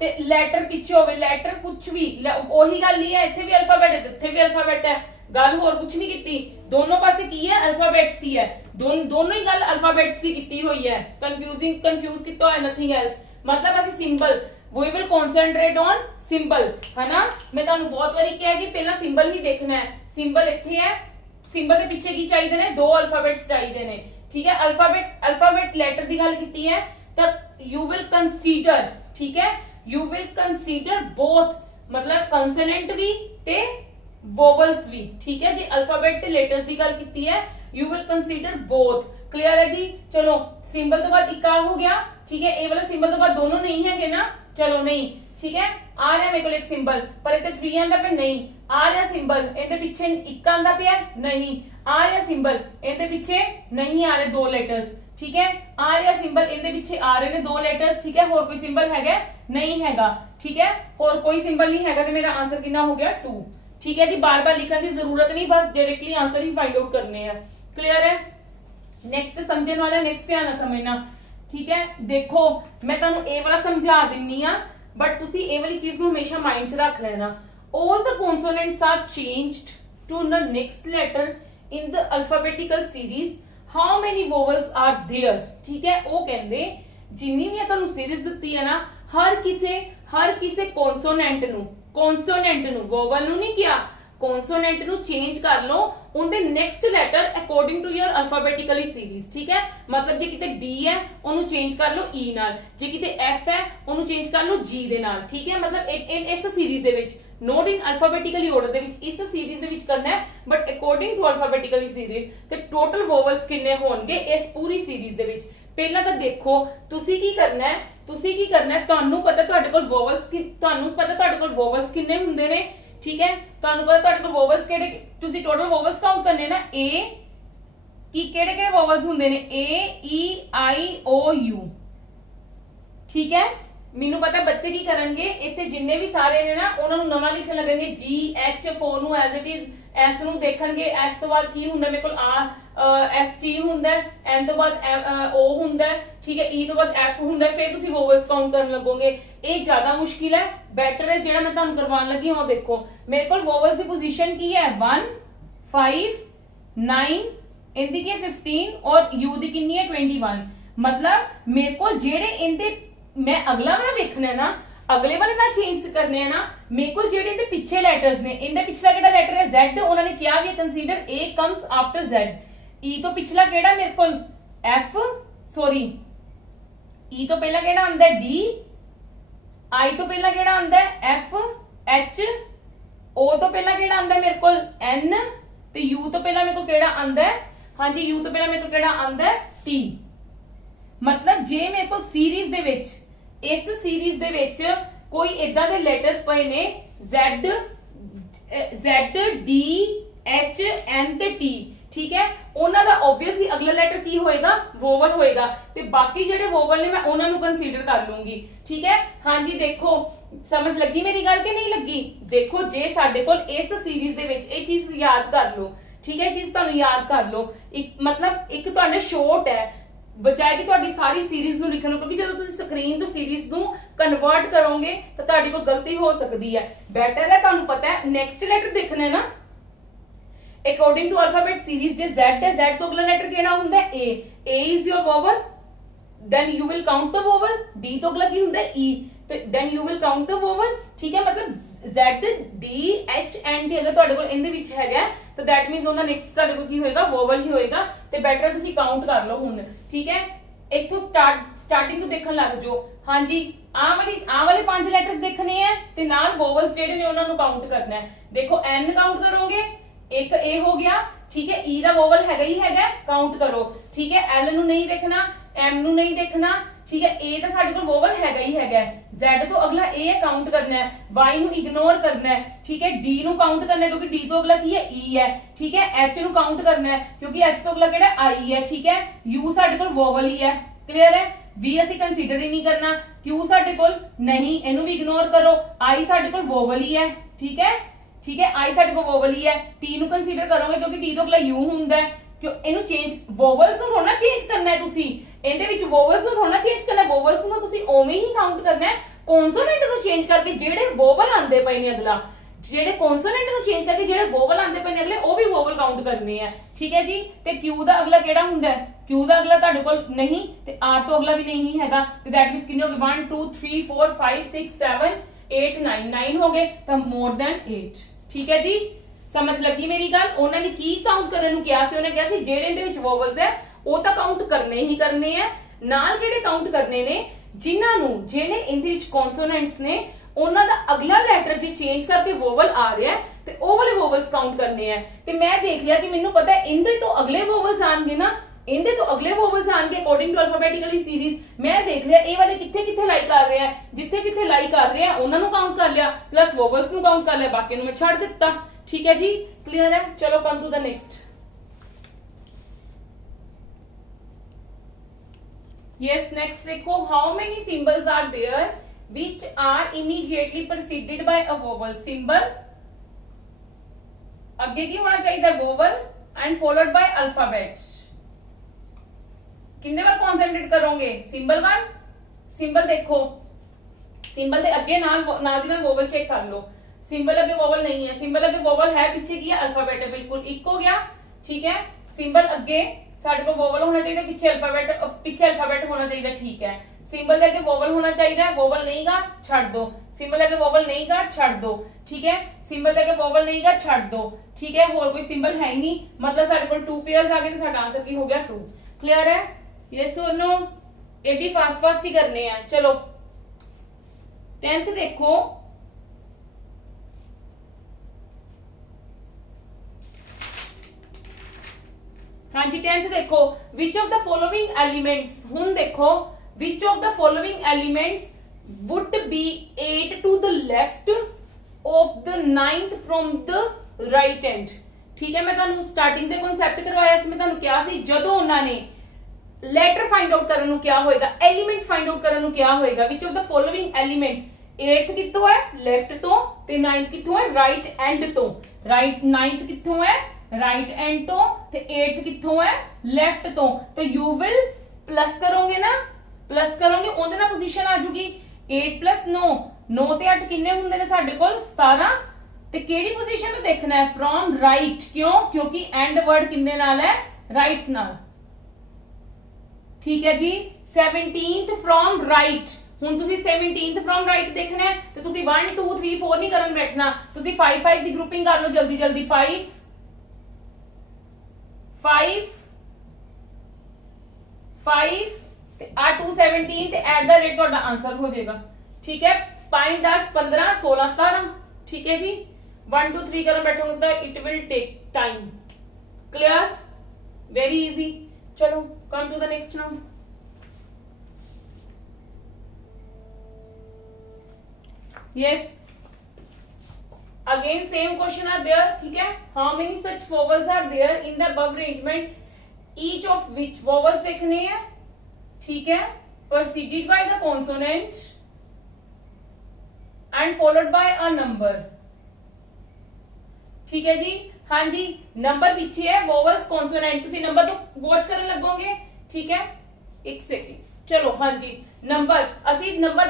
ਤੇ ਲੈਟਰ ਪਿੱਛੇ ਹੋਵੇ ਲੈਟਰ ਕੁਝ ਵੀ ਉਹੀ ਗੱਲ ਹੀ ਹੈ ਇੱਥੇ ਵੀ ਅਲਫਾਬੈਟ ਹੈ ਇੱਥੇ ਵੀ ਅਲਫਾਬੈਟ ਹੈ ਗੱਲ ਹੋਰ ਕੁਝ ਨਹੀਂ ਕੀਤੀ ਦੋਨੋਂ ਪਾਸੇ ਕੀ ਹੈ ਅਲਫਾਬੈਟਸ ਹੀ ਹੈ ਦੋਨੋਂ ਹੀ ਗੱਲ ਅਲਫਾਬੈਟਸ ਦੀ ਕੀਤੀ ਹੋਈ ਹੈ ਕੰਫਿਊਜ਼ ਕੀਤਾ ਹੋਇਆ ਨਥਿੰਗ ਐਲਸ मतलब ਅਸੀਂ symbol we will concentrate on symbol है ना मैं ਤੁਹਾਨੂੰ ਬਹੁਤ ਵਾਰੀ ਕਿਹਾ ਕਿ ਪਹਿਲਾਂ ਸਿੰਬਲ ਹੀ ਦੇਖਣਾ ਹੈ ਸਿੰਬਲ ਇੱਥੇ ਹੈ ਸਿੰਬਲ ਦੇ ਪਿੱਛੇ ਕੀ ਚਾਹੀਦੇ ਨੇ ਦੋ ਅਲਫਾਬੈਟਸ ਚਾਹੀਦੇ ਨੇ ਠੀਕ ਹੈ ਅਲਫਾਬੈਟ ਲੈਟਰ ਦੀ ਗੱਲ ਕੀਤੀ ਹੈ ਤਾਂ you will consider ठीक है you will consider both मतलब consonant भी ते vowels भी ठीक है जी अल्फाबेट ते लेटर्स की गल कीती है you will consider both clear है जी चलो सिंबल तो बाद इक्का हो गया ठीक है ए वाला सिंबल तो बाद दोनों नहीं है ना चलो नहीं ठीक है आ रहा मेरे को एक सिंबल पर इतने 3 आंदा पे नहीं आ रहा सिंबल इनके पीछे इक्का आंदा पे नहीं आ रहा सिंबल इनके पीछे नहीं आ रहे दो लेटर्स ठीक है आ रहा सिंबल इनके पीछे आ रहे ने दो लेटर्स ठीक है और कोई सिंबल हैगा नहीं हैगा ठीक है और कोई सिंबल नहीं हैगा तो मेरा आंसर कितना हो गया 2 ठीक है जी बार बार लिखने की जरूरत नहीं बस डायरेक्टली आंसर ही फाइंड आउट करने हैं क्लियर है नेक्स्ट समझने वाला नेक्स्ट ध्यान ना समझना ठीक है देखो मैं तुहानू ए वाला समझा दिन्नी आ बट तुसी ए वाली चीज को हमेशा माइंड च रख लेना all the consonants are changed to the next letter in the alphabetical series how many vowels are there ठीक है वो कहंदे जिन्नी भी तुहानू सीरीज दित्ती है ना हर किसे कॉन्सोनेंट नु वोवल नु नहीं किया कॉन्सोनेंट नु चेंज कर लो उनके next letter according to your alphabetically series ठीक है मतलब जे किते डी है ओनु चेंज कर लो ई नाल जे किते एफ है ओनु चेंज कर लो जी दे नाल ठीक है मतलब इस सीरीज दे विच नॉट इन अल्फाबेटिकली ऑर्डर दे विच इस सीरीज दे विच करना है but according to alphabetically series ते टोटल वोवल्स कितने होंगे इस पूरी सीरीज दे विच पहला तो देखो तुसी की करना है ਤੁਹਾਨੂੰ ਪਤਾ ਤੁਹਾਡੇ ਕੋਲ ਵੋਵਲਸ ਕਿੰਨੇ ਹੁੰਦੇ ਨੇ ਠੀਕ ਹੈ ਤੁਹਾਨੂੰ ਪਤਾ ਤੁਹਾਡੇ ਕੋਲ ਵੋਵਲਸ ਕਿਹੜੇ ਤੁਸੀਂ ਟੋਟਲ ਵੋਵਲਸ ਕਾਊਂਟ ਕਰਨੇ ਨਾ a ਕੀ ਕਿਹੜੇ ਵੋਵਲਸ ਹੁੰਦੇ ਨੇ a e i o u ਠੀਕ ਹੈ ਮੈਨੂੰ ਪਤਾ ਬੱਚੇ ਕੀ ਕਰਨਗੇ ਇੱਥੇ ਜਿੰਨੇ ਵੀ ਸਾਰੇ ਨੇ ਨਾ ਉਹਨਾਂ ਨੂੰ ਨਵਾਂ ਲਿਖਣ ਲੱਗਣਗੇ g h 4 ਨੂੰ ਐਜ਼ ਇਟ ਇਜ਼ s ਨੂੰ ਦੇਖਣਗੇ s ਤੋਂ ਬਾਅਦ ਕੀ ਹੁੰਦਾ ਮੇਰੇ ਕੋਲ s t ਹੁੰਦਾ n ਤੋਂ ਬਾਅਦ o ਹੁੰਦਾ ठीक है e ਤੋਂ ਬਾਅਦ f ਹੁੰਦਾ ਫਿਰ ਤੁਸੀਂ ਵੋਵਲਸ ਕਾਊਂਟ ਕਰਨ ਲੱਗੋਗੇ ਇਹ ਜ਼ਿਆਦਾ ਮੁਸ਼ਕਿਲ ਹੈ ਬੈਟਰ ਹੈ ਜਿਹੜਾ ਮੈਂ ਤੁਹਾਨੂੰ ਕਰਵਾਉਣ ਲੱਗੀ ਹਾਂ ਉਹ ਦੇਖੋ ਮੇਰੇ ਕੋਲ ਵੋਵਲਸ ਦੀ ਪੋਜੀਸ਼ਨ ਕੀ ਹੈ 1 5 9 ਇਹਦੀ ਕੀ ਹੈ 15 और u ਦੀ ਕਿੰਨੀ ਹੈ 21 मतलब मेरे को ਜਿਹੜੇ ਇਹਦੇ मैं अगला वाला देखना है ना अगले वाले ना चेंज करने हैं ना मेरे को जेडे इनके पीछे लेटर्स ने इनका पिछला केड़ा लेटर है z उन्होंने क्या भी consider a comes after z e तो पिछला केड़ा मेरे को f सॉरी e तो पहला केड़ा आंदा है d i तो पहला केड़ा आंदा है f h o तो पहला केड़ा आंदा है मेरे को n ते u तो पहला मेरे को केड़ा आंदा है हां जी u तो पहला मेरे को केड़ा आंदा है t मतलब जे मेरे को सीरीज दे विच इस सीरीज दे विच कोई इदां दे लेटर्स पए ने z d h n ते t ठीक है ਉਹਨਾਂ ਦਾ ਆਬਵੀਅਸਲੀ ਅਗਲਾ ਲੈਟਰ ਕੀ ਹੋਏਗਾ ਵੋਵਲ ਹੋਏਗਾ ਤੇ ਬਾਕੀ ਜਿਹੜੇ ਵੋਵਲ ਨੇ ਮੈਂ ਉਹਨਾਂ ਨੂੰ ਕੰਸੀਡਰ ਕਰ ਲੂੰਗੀ ਠੀਕ ਹੈ ਹਾਂਜੀ ਦੇਖੋ ਸਮਝ ਲੱਗੀ ਮੇਰੀ ਗੱਲ ਕਿ ਨਹੀਂ ਲੱਗੀ ਦੇਖੋ ਜੇ ਸਾਡੇ ਕੋਲ ਇਸ ਸੀਰੀਜ਼ ਦੇ ਵਿੱਚ ਇਹ ਚੀਜ਼ ਯਾਦ ਕਰ ਲਓ ਠੀਕ ਹੈ ਇਹ ਚੀਜ਼ ਤੁਹਾਨੂੰ ਯਾਦ ਕਰ ਲਓ ਇੱਕ ਮਤਲਬ ਇੱਕ ਤੁਹਾਡੇ ਸ਼ੋਰਟ ਹੈ ਬਚਾਏ ਕਿ ਤੁਹਾਡੀ ਸਾਰੀ ਸੀਰੀਜ਼ ਨੂੰ ਲਿਖਣ ਨੂੰ ਕਿਉਂਕਿ ਜਦੋਂ ਤੁਸੀਂ ਸਕਰੀਨ ਤੋਂ ਸੀਰੀਜ਼ ਨੂੰ ਕਨਵਰਟ ਕਰੋਗੇ ਤਾਂ ਤੁਹਾਡੀ ਕੋਲ ਗਲਤੀ ਹੋ ਸਕਦੀ ਹੈ ਬੈਟਰ ਹੈ ਤੁਹਾਨੂੰ ਪਤਾ ਹੈ ਨੈਕਸਟ ਲੈਟਰ ਦੇਖਣਾ ਹੈ ਨਾ according to alphabet series ਜੇ z ਹੈ z ਤੋਂ ਅਗਲਾ ਲੈਟਰ ਕਿਹੜਾ ਹੁੰਦਾ ਹੈ a is your vowel then you will count the vowel d ਤੋਂ ਅਗਲਾ ਕੀ ਹੁੰਦਾ ਹੈ e ਤੇ then you will count the vowel ਠੀਕ ਹੈ ਮਤਲਬ z d h and d ਅਗਰ ਤੁਹਾਡੇ ਕੋਲ ਇਹਦੇ ਵਿੱਚ ਹੈਗਾ ਤਾਂ that means ਉਹਦਾ next ਤੁਹਾਡੇ ਕੋਲ ਕੀ ਹੋਏਗਾ vowel ਹੀ ਹੋਏਗਾ ਤੇ ਬੈਟਰ ਤੁਸੀਂ ਕਾਊਂਟ ਕਰ ਲਓ ਹੁਣ ਠੀਕ ਹੈ ਇੱਥੋਂ ਸਟਾਰਟਿੰਗ ਤੋਂ ਦੇਖਣ ਲੱਗ ਜਾਓ ਹਾਂਜੀ ਆਹ ਵਾਲੇ 5 ਲੈਟਰਸ ਦੇਖਣੇ ਆ ਤੇ ਨਾਲ ਵੋਵਲਸ ਜਿਹੜੇ ਨੇ ਉਹਨਾਂ ਨੂੰ ਕਾਊਂਟ ਕਰਨਾ ਹੈ ਦੇਖੋ n ਕਾਊਂਟ ਕਰੋਗੇ एक ए हो गया, ठीक है। ई दा वोवल हैगा ही हैगा, काउंट करो, ठीक है। एल ਨੂੰ नहीं देखना, एम ਨੂੰ नहीं देखना, ठीक है। ए ਤਾਂ ਸਾਡੇ ਕੋਲ वोवल हैगा ही हैगा, Z ਤੋਂ ਅਗਲਾ A ਕਾਊਂਟ ਕਰਨਾ ਹੈ, Y ਨੂੰ ਇਗਨੋਰ ਕਰਨਾ ਹੈ, ਠੀਕ ਹੈ। D ਨੂੰ ਕਾਊਂਟ ਕਰਨਾ ਹੈ ਕਿਉਂਕਿ D ਤੋਂ ਅਗਲਾ ਕੀ ਹੈ E ਹੈ, ਠੀਕ ਹੈ। H ਨੂੰ ਕਾਊਂਟ ਕਰਨਾ ਹੈ ਕਿਉਂਕਿ H ਤੋਂ ਅਗਲਾ ਕਿਹੜਾ I ਹੈ, ਠੀਕ ਹੈ। U ਸਾਡੇ ਕੋਲ वोवल ਹੀ ਹੈ, ਕਲੀਅਰ ਹੈ। V ਅਸੀਂ ਕੰਸੀਡਰ ਹੀ ਨਹੀਂ ਕਰਨਾ, Q ਸਾਡੇ ਕੋਲ ਨਹੀਂ, ਇਹਨੂੰ ਵੀ ਇਗਨੋਰ ਕਰੋ। I ਸਾਡੇ ਕੋਲ वोवल ਹੀ ਹੈ, ਠੀਕ ਹੈ, ਠੀਕ ਹੈ। I ਸਾਡੇ ਕੋਲ वोवल ਹੀ ਹੈ। T ਨੂੰ ਕੰਸੀਡਰ ਕਰੋਗੇ ਕਿਉਂਕਿ T ਤੋਂ ਅਗਲਾ U ਹੁੰਦਾ ਹੈ, ਕਿਉਂ ਇਹਨੂੰ ਚੇਂਜ ਵੋਵਲਸ ਨੂੰ ਥੋੜਾ ਚੇਂਜ ਕਰਨਾ ਹੈ ਤੁਸੀਂ, ਇਹਦੇ ਵਿੱਚ ਵੋਵਲਸ ਨੂੰ ਥੋੜਾ ਚੇਂਜ ਕਰਨਾ ਹੈ, ਵੋਵਲਸ ਨੂੰ ਤੁਸੀਂ ਉਵੇਂ ਹੀ ਕਾਊਂਟ ਕਰਨਾ ਹੈ। ਕੌਨਸੋਨੈਂਟ ਨੂੰ ਚੇਂਜ ਕਰਕੇ ਜਿਹੜੇ ਵੋਵਲ ਆਂਦੇ ਪਏ ਨੇ ਅਗਲਾ, ਜਿਹੜੇ ਕੌਨਸੋਨੈਂਟ ਨੂੰ ਚੇਂਜ ਕਰਕੇ ਜਿਹੜੇ ਵੋਵਲ ਆਂਦੇ ਪਏ ਨੇ ਅਗਲੇ, ਉਹ ਵੀ ਵੋਵਲ ਕਾਊਂਟ ਕਰਨੇ ਆ, ਠੀਕ ਹੈ ਜੀ। ਤੇ Q ਦਾ ਅਗਲਾ ਕਿਹੜਾ ਹੁੰਦਾ ਹੈ? Q ਦਾ ਅਗਲਾ ਤੁਹਾਡੇ ਕੋਲ ਨਹੀਂ ਤੇ R ਤੋਂ ਅਗਲਾ ਵੀ ਨਹੀਂ ਹੈਗਾ, ਤੇ ਦੈਟ ਮੀਨਸ ਕਿੰਨੇ ਹੋ ਗਏ 1 2 3 4 5 6 7 8 9 9 ਹੋ ਗਏ, ਤਾਂ ਮੋਰ ਦੈਨ 8, ਠੀਕ ਹੈ ਜੀ। ਸਮਝ ਲੱਗੀ ਮੇਰੀ ਗੱਲ? ਉਹਨਾਂ ਨੇ ਕੀ ਕਾਊਂਟ ਕਰਨ ਨੂੰ ਕਿਹਾ ਸੀ? ਉਹਨੇ ਕਿਹਾ ਸੀ ਜਿਹੜੇ ਇਹਦੇ ਵਿੱਚ ਵੋਵਲਸ ਹੈ ਉਹ ਤਾਂ ਕਾਊਂਟ ਕਰਨੇ ਹੀ ਕਰਨੇ ਆ, ਨਾਲ ਕਿਹੜੇ ਕਾਊਂਟ ਕਰਨੇ ਨੇ? ਜਿਨ੍ਹਾਂ ਨੂੰ ਜਿਹੜੇ ਇਹਦੇ ਵਿੱਚ ਕੌਨਸੋਨੈਂਟਸ ਨੇ ਉਹਨਾਂ ਦਾ ਅਗਲਾ ਲੈਟਰ ਜੇ ਚੇਂਜ ਕਰਕੇ ਵੋਵਲ ਆ ਰਿਹਾ ਤੇ ਉਹ ਵਾਲੇ ਵੋਵਲਸ ਕਾਊਂਟ ਕਰਨੇ ਆ। ਤੇ ਮੈਂ ਦੇਖ ਲਿਆ ਕਿ ਮੈਨੂੰ ਪਤਾ ਹੈ ਇਹਦੇ ਤੋਂ ਅਗਲੇ ਵੋਵਲਸ ਆਣਗੇ ਨਾ, ਇਹਦੇ ਤੋਂ ਅਗਲੇ ਵੋਵਲਸ ਆਣਗੇ ਅਕੋਰਡਿੰਗ ਟੂ ਅਲਫਾਬੈਟਿਕਲੀ ਸੀਰੀਜ਼। ਮੈਂ ਦੇਖ ਲਿਆ ਇਹ ਵਾਲੇ ਕਿੱਥੇ ਕਿੱਥੇ ਲਾਈ ਕਰ ਰਹੇ ਆ, ਜਿੱਥੇ ਜਿੱਥੇ ਲਾਈ ਕਰ ਰਹੇ ਆ ਉਹਨਾਂ ਨੂੰ ਕਾਊਂਟ ਕਰ ਲਿਆ, ਪਲੱਸ ਵੋਵਲਸ ਨੂੰ ਕਾਊਂਟ ਕਰ ਲਿਆ, ਬਾਕੀ ਨੂੰ ਮੈਂ ਛੱਡ ਦਿੱਤਾ, ठीक है जी। क्लियर है? चलो come to the next. Yes, next देखो, how many symbols are there which are immediately preceded by a vowel? Symbol आगे की होना चाहिए vowel and followed by alphabet. कितने बार कॉन्सेंट्रेट करोगे? सिंबल 1, सिंबल देखो, सिंबल दे अगे नाल दी नाल वोवल चेक कर लो। सिंबल अगे वोवल नहीं है, सिंबल अगे वोवल है, पीछे की है अल्फाबेट है, बिल्कुल एक हो गया, ठीक है। सिंबल अगे साडे को वोवल होना चाहिए, पीछे अल्फाबेट होना चाहिए, ठीक है। सिंबल अगे वोवल होना चाहिए, वोवल नहीं गा छड़ दो, सिंबल अगे वोवल नहीं गा छड़ दो, ठीक है। सिंबल अगे वोवल नहीं गा छड़ दो, ठीक है। और कोई सिंबल है ही नहीं, मतलब साडे कोल 2 पेयर्स आ गए, तो साडा आंसर की हो गया 2। क्लियर है? यस और नो? ये भी फास्ट फास्ट ही करने हैं। चलो 10th देखो, हाँ जी 10th देखो, which of the following elements, हुन देखो which of the following elements would be 8 to the left of the 9th from the right end। ठीक है, मैं ਤੁਹਾਨੂੰ ਸਟਾਰਟਿੰਗ ਤੇ ਕਨਸੈਪਟ ਕਰਵਾਇਆ ਸੀ, ਮੈਂ ਤੁਹਾਨੂੰ ਕਿਹਾ ਸੀ ਜਦੋਂ ਉਹਨਾਂ ਨੇ ਲੈਟਰ ਫਾਈਂਡ ਆਊਟ ਕਰਨ ਨੂੰ ਕਿਹਾ ਹੋਏਗਾ, ਐਲੀਮੈਂਟ ਫਾਈਂਡ ਆਊਟ ਕਰਨ ਨੂੰ ਕਿਹਾ ਹੋਏਗਾ, which of the following element 8th ਕਿੱਥੋਂ ਹੈ? ਲੈਫਟ ਤੋਂ, ਤੇ 9th ਕਿੱਥੋਂ ਹੈ? ਰਾਈਟ ਐਂਡ ਤੋਂ। ਰਾਈਟ 9th ਕਿੱਥੋਂ ਹੈ? राइट एंड तो, ते 8th कित्थों है? लेफ्ट तो। तो यू विल प्लस करोगे ना, प्लस करोगे ओदे नाल पोजीशन आ जूगी 8 + 9, 9 ते 8 किन्ने हुंदे ने साडे कोल? 17। ते केड़ी पोजीशन तो देखना है? From right. क्यों? क्योंकि एंड वर्ड किन्ने नाल है? राइट नाल, ठीक है जी। 17th फ्रॉम राइट, हुन तुसी 17th फ्रॉम राइट देखना है ते तुसी 1 2 3 4 नहीं करन बैठना, तुसी 5 5 दी ग्रुपिंग कर लो जल्दी जल्दी। 5 5 5 ਤੇ ਆ 217 ਤੇ ਐਟ ਦਾ ਰੇਟ ਤੁਹਾਡਾ ਆਨਸਰ ਹੋ ਜਾਏਗਾ, ਠੀਕ ਹੈ। 5 10 15 16 17, ठीक है जी। 1 2 3 करन बैठोगे तो it will take time. Clear? Very easy. चलो come to the next now. Yes, again same question are there, ठीक है। how many such vowels are there in the above arrangement, each of which vowels देखने हैं, ठीक है, preceded by the consonant and followed by a number, ठीक है जी। हाँ जी, number पीछे है, vowels consonant तुसी नंबर तो वॉच करने लगोगे, ठीक है। एक सेकंड, चलो हाँ जी नंबर ਅਸੀਂ ਨੰਬਰ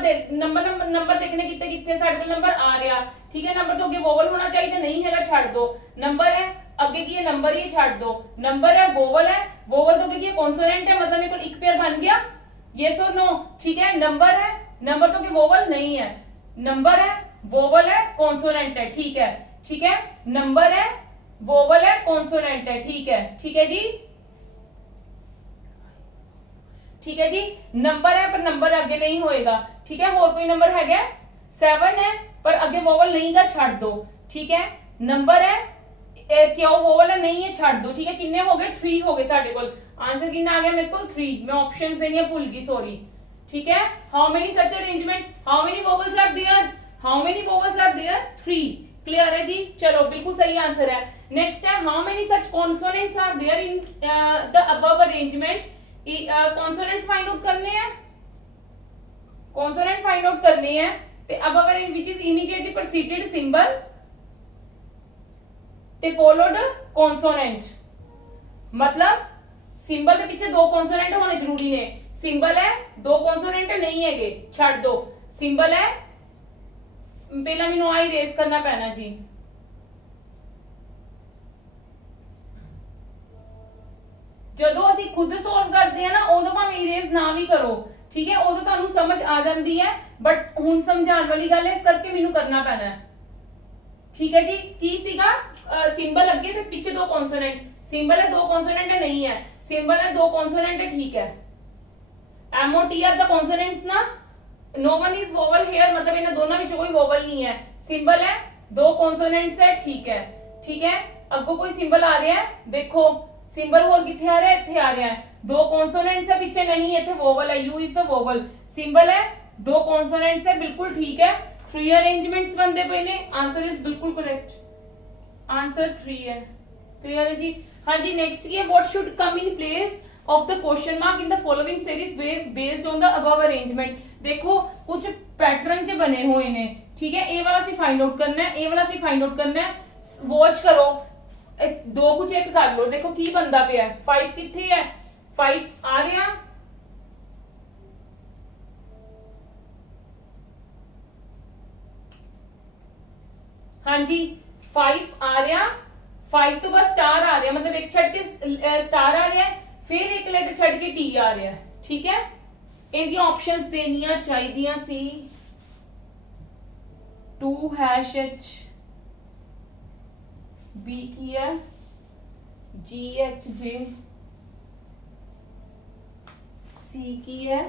ਦੇਖਣੇ ਕਿੱਥੇ ਸਾਡੇ ਕੋਲ ਨੰਬਰ ਆ ਰਿਹਾ, ठीक है। नंबर तो अगे वोवल होना चाहिए, नहीं है छाड़ दो। नंबर है अगे की है नंबर ही छाड़ दो, नंबर है वोवल है, वोवल तो अगे की कॉन्सोनेंट है, मतलब मेरे को एक पेयर बन गया, यस और नो, ठीक है। नंबर है, नंबर तो अगे वोवल नहीं है, नंबर है वोवल है कॉन्सोनेंट है, ठीक है, ठीक है। नंबर है वोवल है कॉन्सोनेंट है, ठीक है, ठीक है जी, ठीक है जी। नंबर है पर नंबर आगे नहीं होएगा, ठीक है। और कोई नंबर है? 7 है पर अगे वोवल नहीं का छाड़ दो, ठीक है। नंबर है क्यों वोवल है नहीं है छड़ दो, ठीक है। किन्ने हो गए 3 हो गए साडे कोल, आंसर कितना आ गया मेरे को 3। मैं ऑप्शंस देनी है भूल गई, सॉरी, ठीक है। How many such arrangements, how many vowels are there, how many vowels are there 3, clear है जी, चलो बिल्कुल सही आंसर है। नेक्स्ट है how many such consonants are there in the above arrangement. Consonants find out करने हैं, कॉन्सोनेंट फाइंड आउट करने हैं ते above arrange which is immediately preceded symbol ते फॉलोड कॉन्सोनेंट। मतलब सिंबल के पीछे दो कॉन्सोनेंट होने जरूरी ने, सिंबल है दो कॉन्सोनेंट नहीं है, छड़ दो, सिंबल है पहला मैनू आ इरेज करना पैना जी। जदों असी खुद सोल्व करते हैं ना उदों भावें इरेज ना भी करो, ठीक है, उदों तुहानू समझ आ जाती है, बट हुण समझाने वाली गल है, इस करके मैनू करना पैना है, ठीक है जी। की सीगा सिंबल अगे ते पीछे दो कॉन्सोनेंट, सिंबल है दो कॉन्सोनेंट नहीं है, सिंबल है दो कॉन्सोनेंट ठीक है। MOT आर द कॉन्सोनेंट्स ना, no one is vowel here, मतलब इन दोनों में कोई वोवल नहीं है, सिंबल है दो कॉन्सोनेंट्स है, ठीक है, ठीक है। अगो कोई सिंबल आ रहा है, देखो सिंबल होल किथे आ रहा है, इथे आ रहा है, दो कॉन्सोनेंट्स है पीछे नहीं, इथे वोवल है, you is the vowel, symbol है दो कॉन्सोनेंट्स है, बिल्कुल ठीक है। 3 अरेंजमेंट्स बनते पे ने, आंसर इज बिल्कुल करेक्ट, आंसर 3 है, क्लियर है जी। हाँ जी, नेक्स्ट ये what should come in place of the question mark in the following series based on the above arrangement. देखो कुछ पैटर्न च बने हुए ने, ठीक है, ए वाला सी फाइंड आउट करना है, ए वाला सी फाइंड आउट करना है, वॉच करो, दो कुछ एक कर लो, देखो की बनता पे है, 5 किथे है, 5 आ रहा, हाँ जी 5 आ रहा, 5 तो बस स्टार आ रहा, मतलब एक छड़ के स्टार आ रहा है, फिर एक लेटर छड़ के टी आ रहा है, ठीक है। इनकी ऑप्शंस देनिया चाहिए सी 2#H, बी की है GHJ, सी की है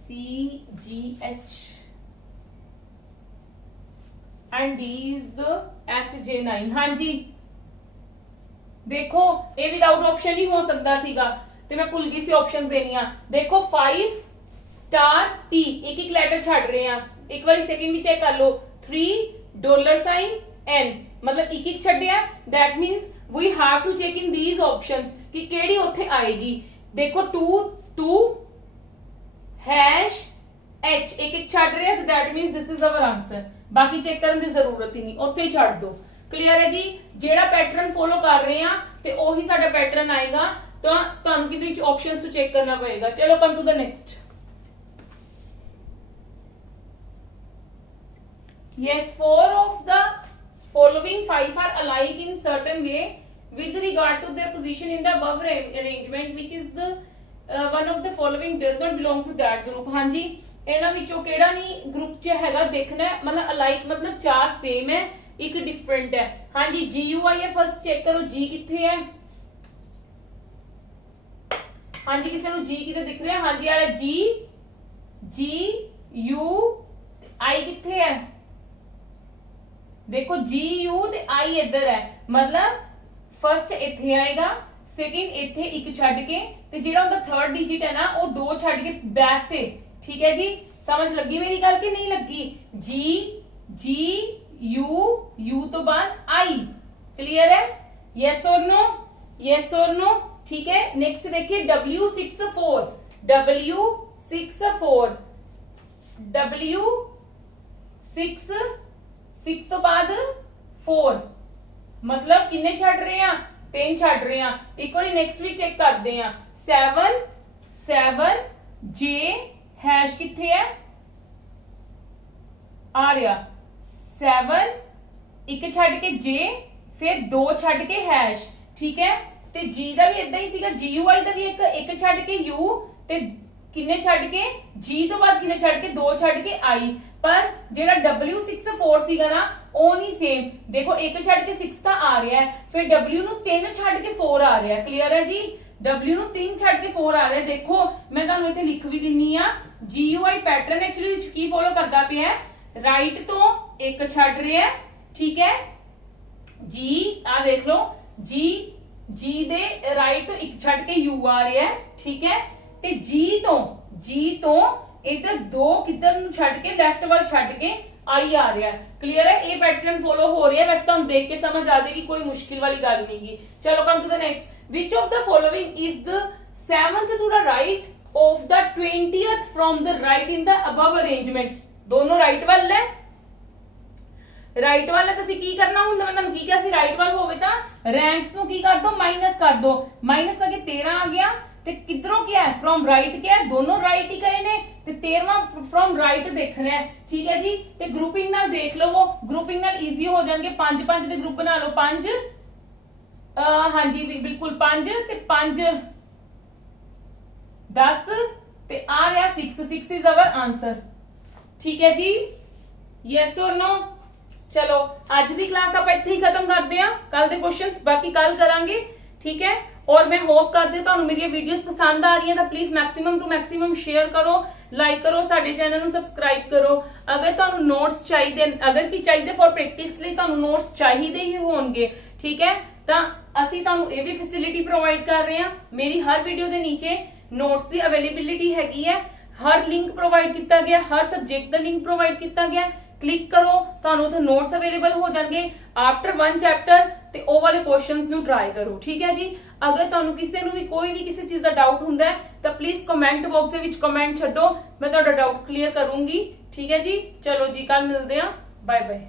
CGH and D is the HJ9। हाँ जी देखो ये विदाउट ऑप्शन ही हो सकता सीगा, तो मैं भूल गई सी ऑप्शंस देनिया। देखो 5 स्टार टी, एक एक लेटर छड़ रहे हैं, एक बार सेकंड भी चेक कर लो, 3 $N, मतलब एक एक छड़िया, that means we have to check in these options कि केड़ी ओथे आएगी। देखो 2#H, एक एक छड़ रहे हैं, तो that means this is our answer, बाकी चेक करने की जरूरत ही नहीं, उत्थे ही छड़ दो, क्लियर है जी। जेड़ा पैटर्न फॉलो कर रहे हैं ते ओही साडा पैटर्न आएगा, तो तुहानू किते विच ऑप्शंस टू चेक करना पड़ेगा। चलो come to the next. Yes, 4 of the following 5 are alike in certain way with regard to their position in the above arrangement, which is the one of the following does not belong to that group। हाँ जी इन्हां विचों केड़ा नहीं group च हैगा देखना है, मतलब अलाइक मतलब 4 सेम है, एक डिफरेंट है। हाँ जी GUI है, फर्स्ट चेक करो G किथे है, हाँ जी किसी G किथे दिख रहा है, हाँ जी आ रहा GU, I किथे है, देखो GU ते I इधर है, मतलब फर्स्ट इथे आएगा, सेकंड इथे एक छड़ के, ते जेड़ा उनका थर्ड डिजिट है ना वो 2 छड़ के बैक ते, ठीक है जी। समझ लगी मेरी गल कि नहीं लगी? GU तो बाद I, क्लियर है? यस और नो, यस और नो, ठीक है। नेक्स्ट देखिए W64 6 तो बाद 4, मतलब किन्ने छड़ रहे हैं, 3 छड़ रहे हैं। एक बार नेक्स्ट भी चेक करते हैं, 7J# किथे है आ रहा, 7 एक छड़ के J, फिर 2 छड़ के हैश, ठीक है। ते G दा भी इदां ही सीगा, GUI दा भी एक छड़ के U, ते किन्ने छड़ के G तो बाद किन्ने छड़ के 2 छड़ के I, पर जेड़ा W64 सीगा ना ओ नहीं सेम, देखो एक छड़ के 6 का आ रहा है, फिर W नु 3 छड़ के 4 आ रहा है, क्लियर है जी। W नु 3 छड़ के 4 आ रहा है, देखो मैं तुहानू इथे लिख भी दिन्नी आ, GUI पैटर्न एक्चुअली की फॉलो करता पिया है, राइट तो एक छड़ रहा है, ठीक है, जी आ देख लो जी दे राइट तो एक छड़ के यू आ रहा है, ठीक है, ते जी तो इधर दो किधर नु छड़ के लेफ्ट वाल छड़ के आई आ रहा है। क्लियर है, ये पैटर्न फॉलो हो रही है, वैसे तो देख के समझ आ जाएगी, कोई मुश्किल वाली गल नहीं की। चलो come to the next, which of the following is the 7th to the right of the 20th from the right in the above arrangement. दोनों राइट वाल है, राइट वाला तो की करना हुंदा, मैं तुहानू की किहा सी राइट वाल होवे तां रैंक्स नू की कर दो, माइनस कर दो, माइनस करके 13 आ गया, ते किधरों क्या है फ्रॉम राइट, क्या है दोनों राइट ही करे ने, ते 13वां फ्रॉम राइट देखना है, ठीक है जी। ते ग्रुपिंग नाल देख लो, ग्रुपिंग नाल इजी हो जाएंगे, 5 दे ग्रुप बना लो, 5 हाँ जी बिल्कुल 5 ते 5 10 ते आ रहा 6 इज अवर आंसर, ठीक है जी, यस और नो। चलो आज की क्लास आप इत्थे ही खत्म करते हैं, कल के क्वेश्चंस बाकी कल करांगे, ठीक है। और मैं होप करती हूं मेरी ये वीडियोस पसंद आ रही है तो please maximum to maximum share करो, लाइक करो, साडे चैनल ਨੂੰ सब्सक्राइब करो। अगर ਤੁਹਾਨੂੰ नोट्स चाहिए, अगर की चाहिए फॉर प्रैक्टिस ਲਈ ਤੁਹਾਨੂੰ नोट्स चाहिए ही होणगे, ठीक है, ਤਾਂ ਅਸੀਂ ਤੁਹਾਨੂੰ ਇਹ ਵੀ ਫੈਸਿਲਿਟੀ ਪ੍ਰੋਵਾਈਡ ਕਰ ਰਹੇ ਹਾਂ। ਮੇਰੀ ਹਰ ਵੀਡੀਓ ਦੇ ਨੀਚੇ ਨੋਟਸ ਦੀ ਅਵੇਲੇਬਿਲਿਟੀ ਹੈਗੀ ਹੈ, ਹਰ ਲਿੰਕ ਪ੍ਰੋਵਾਈਡ ਕੀਤਾ ਗਿਆ, ਹਰ ਸਬਜੈਕਟ ਦਾ ਲਿੰਕ ਪ੍ਰੋਵਾਈਡ ਕੀਤਾ ਗਿਆ, क्लिक करो ਤੁਹਾਨੂੰ ਉੱਥੇ ਨੋਟਸ ਅਵੇਲੇਬਲ ਹੋ ਜਾਣਗੇ ਆਫਟਰ 1 ਚੈਪਟਰ, ਤੇ ਉਹ ਵਾਲੇ ਕੁਐਸਚਨਸ ਨੂੰ ਟਰਾਈ ਕਰੋ, ਠੀਕ ਹੈ ਜੀ। ਅਗਰ ਤੁਹਾਨੂੰ ਕਿਸੇ ਨੂੰ ਵੀ ਕੋਈ ਵੀ ਕਿਸੇ ਚੀਜ਼ ਦਾ ਡਾਊਟ ਹੁੰਦਾ ਹੈ ਤਾਂ ਪਲੀਜ਼ ਕਮੈਂਟ ਬਾਕਸ ਦੇ ਵਿੱਚ ਕਮੈਂਟ ਛੱਡੋ, ਮੈਂ ਤੁਹਾਡਾ ਡਾਊਟ ਕਲੀਅਰ ਕਰੂੰਗੀ, ਠੀਕ ਹੈ ਜੀ। ਚਲੋ ਜੀ ਕੱਲ ਮਿਲਦੇ ਹਾਂ, ਬਾਏ ਬਾਏ।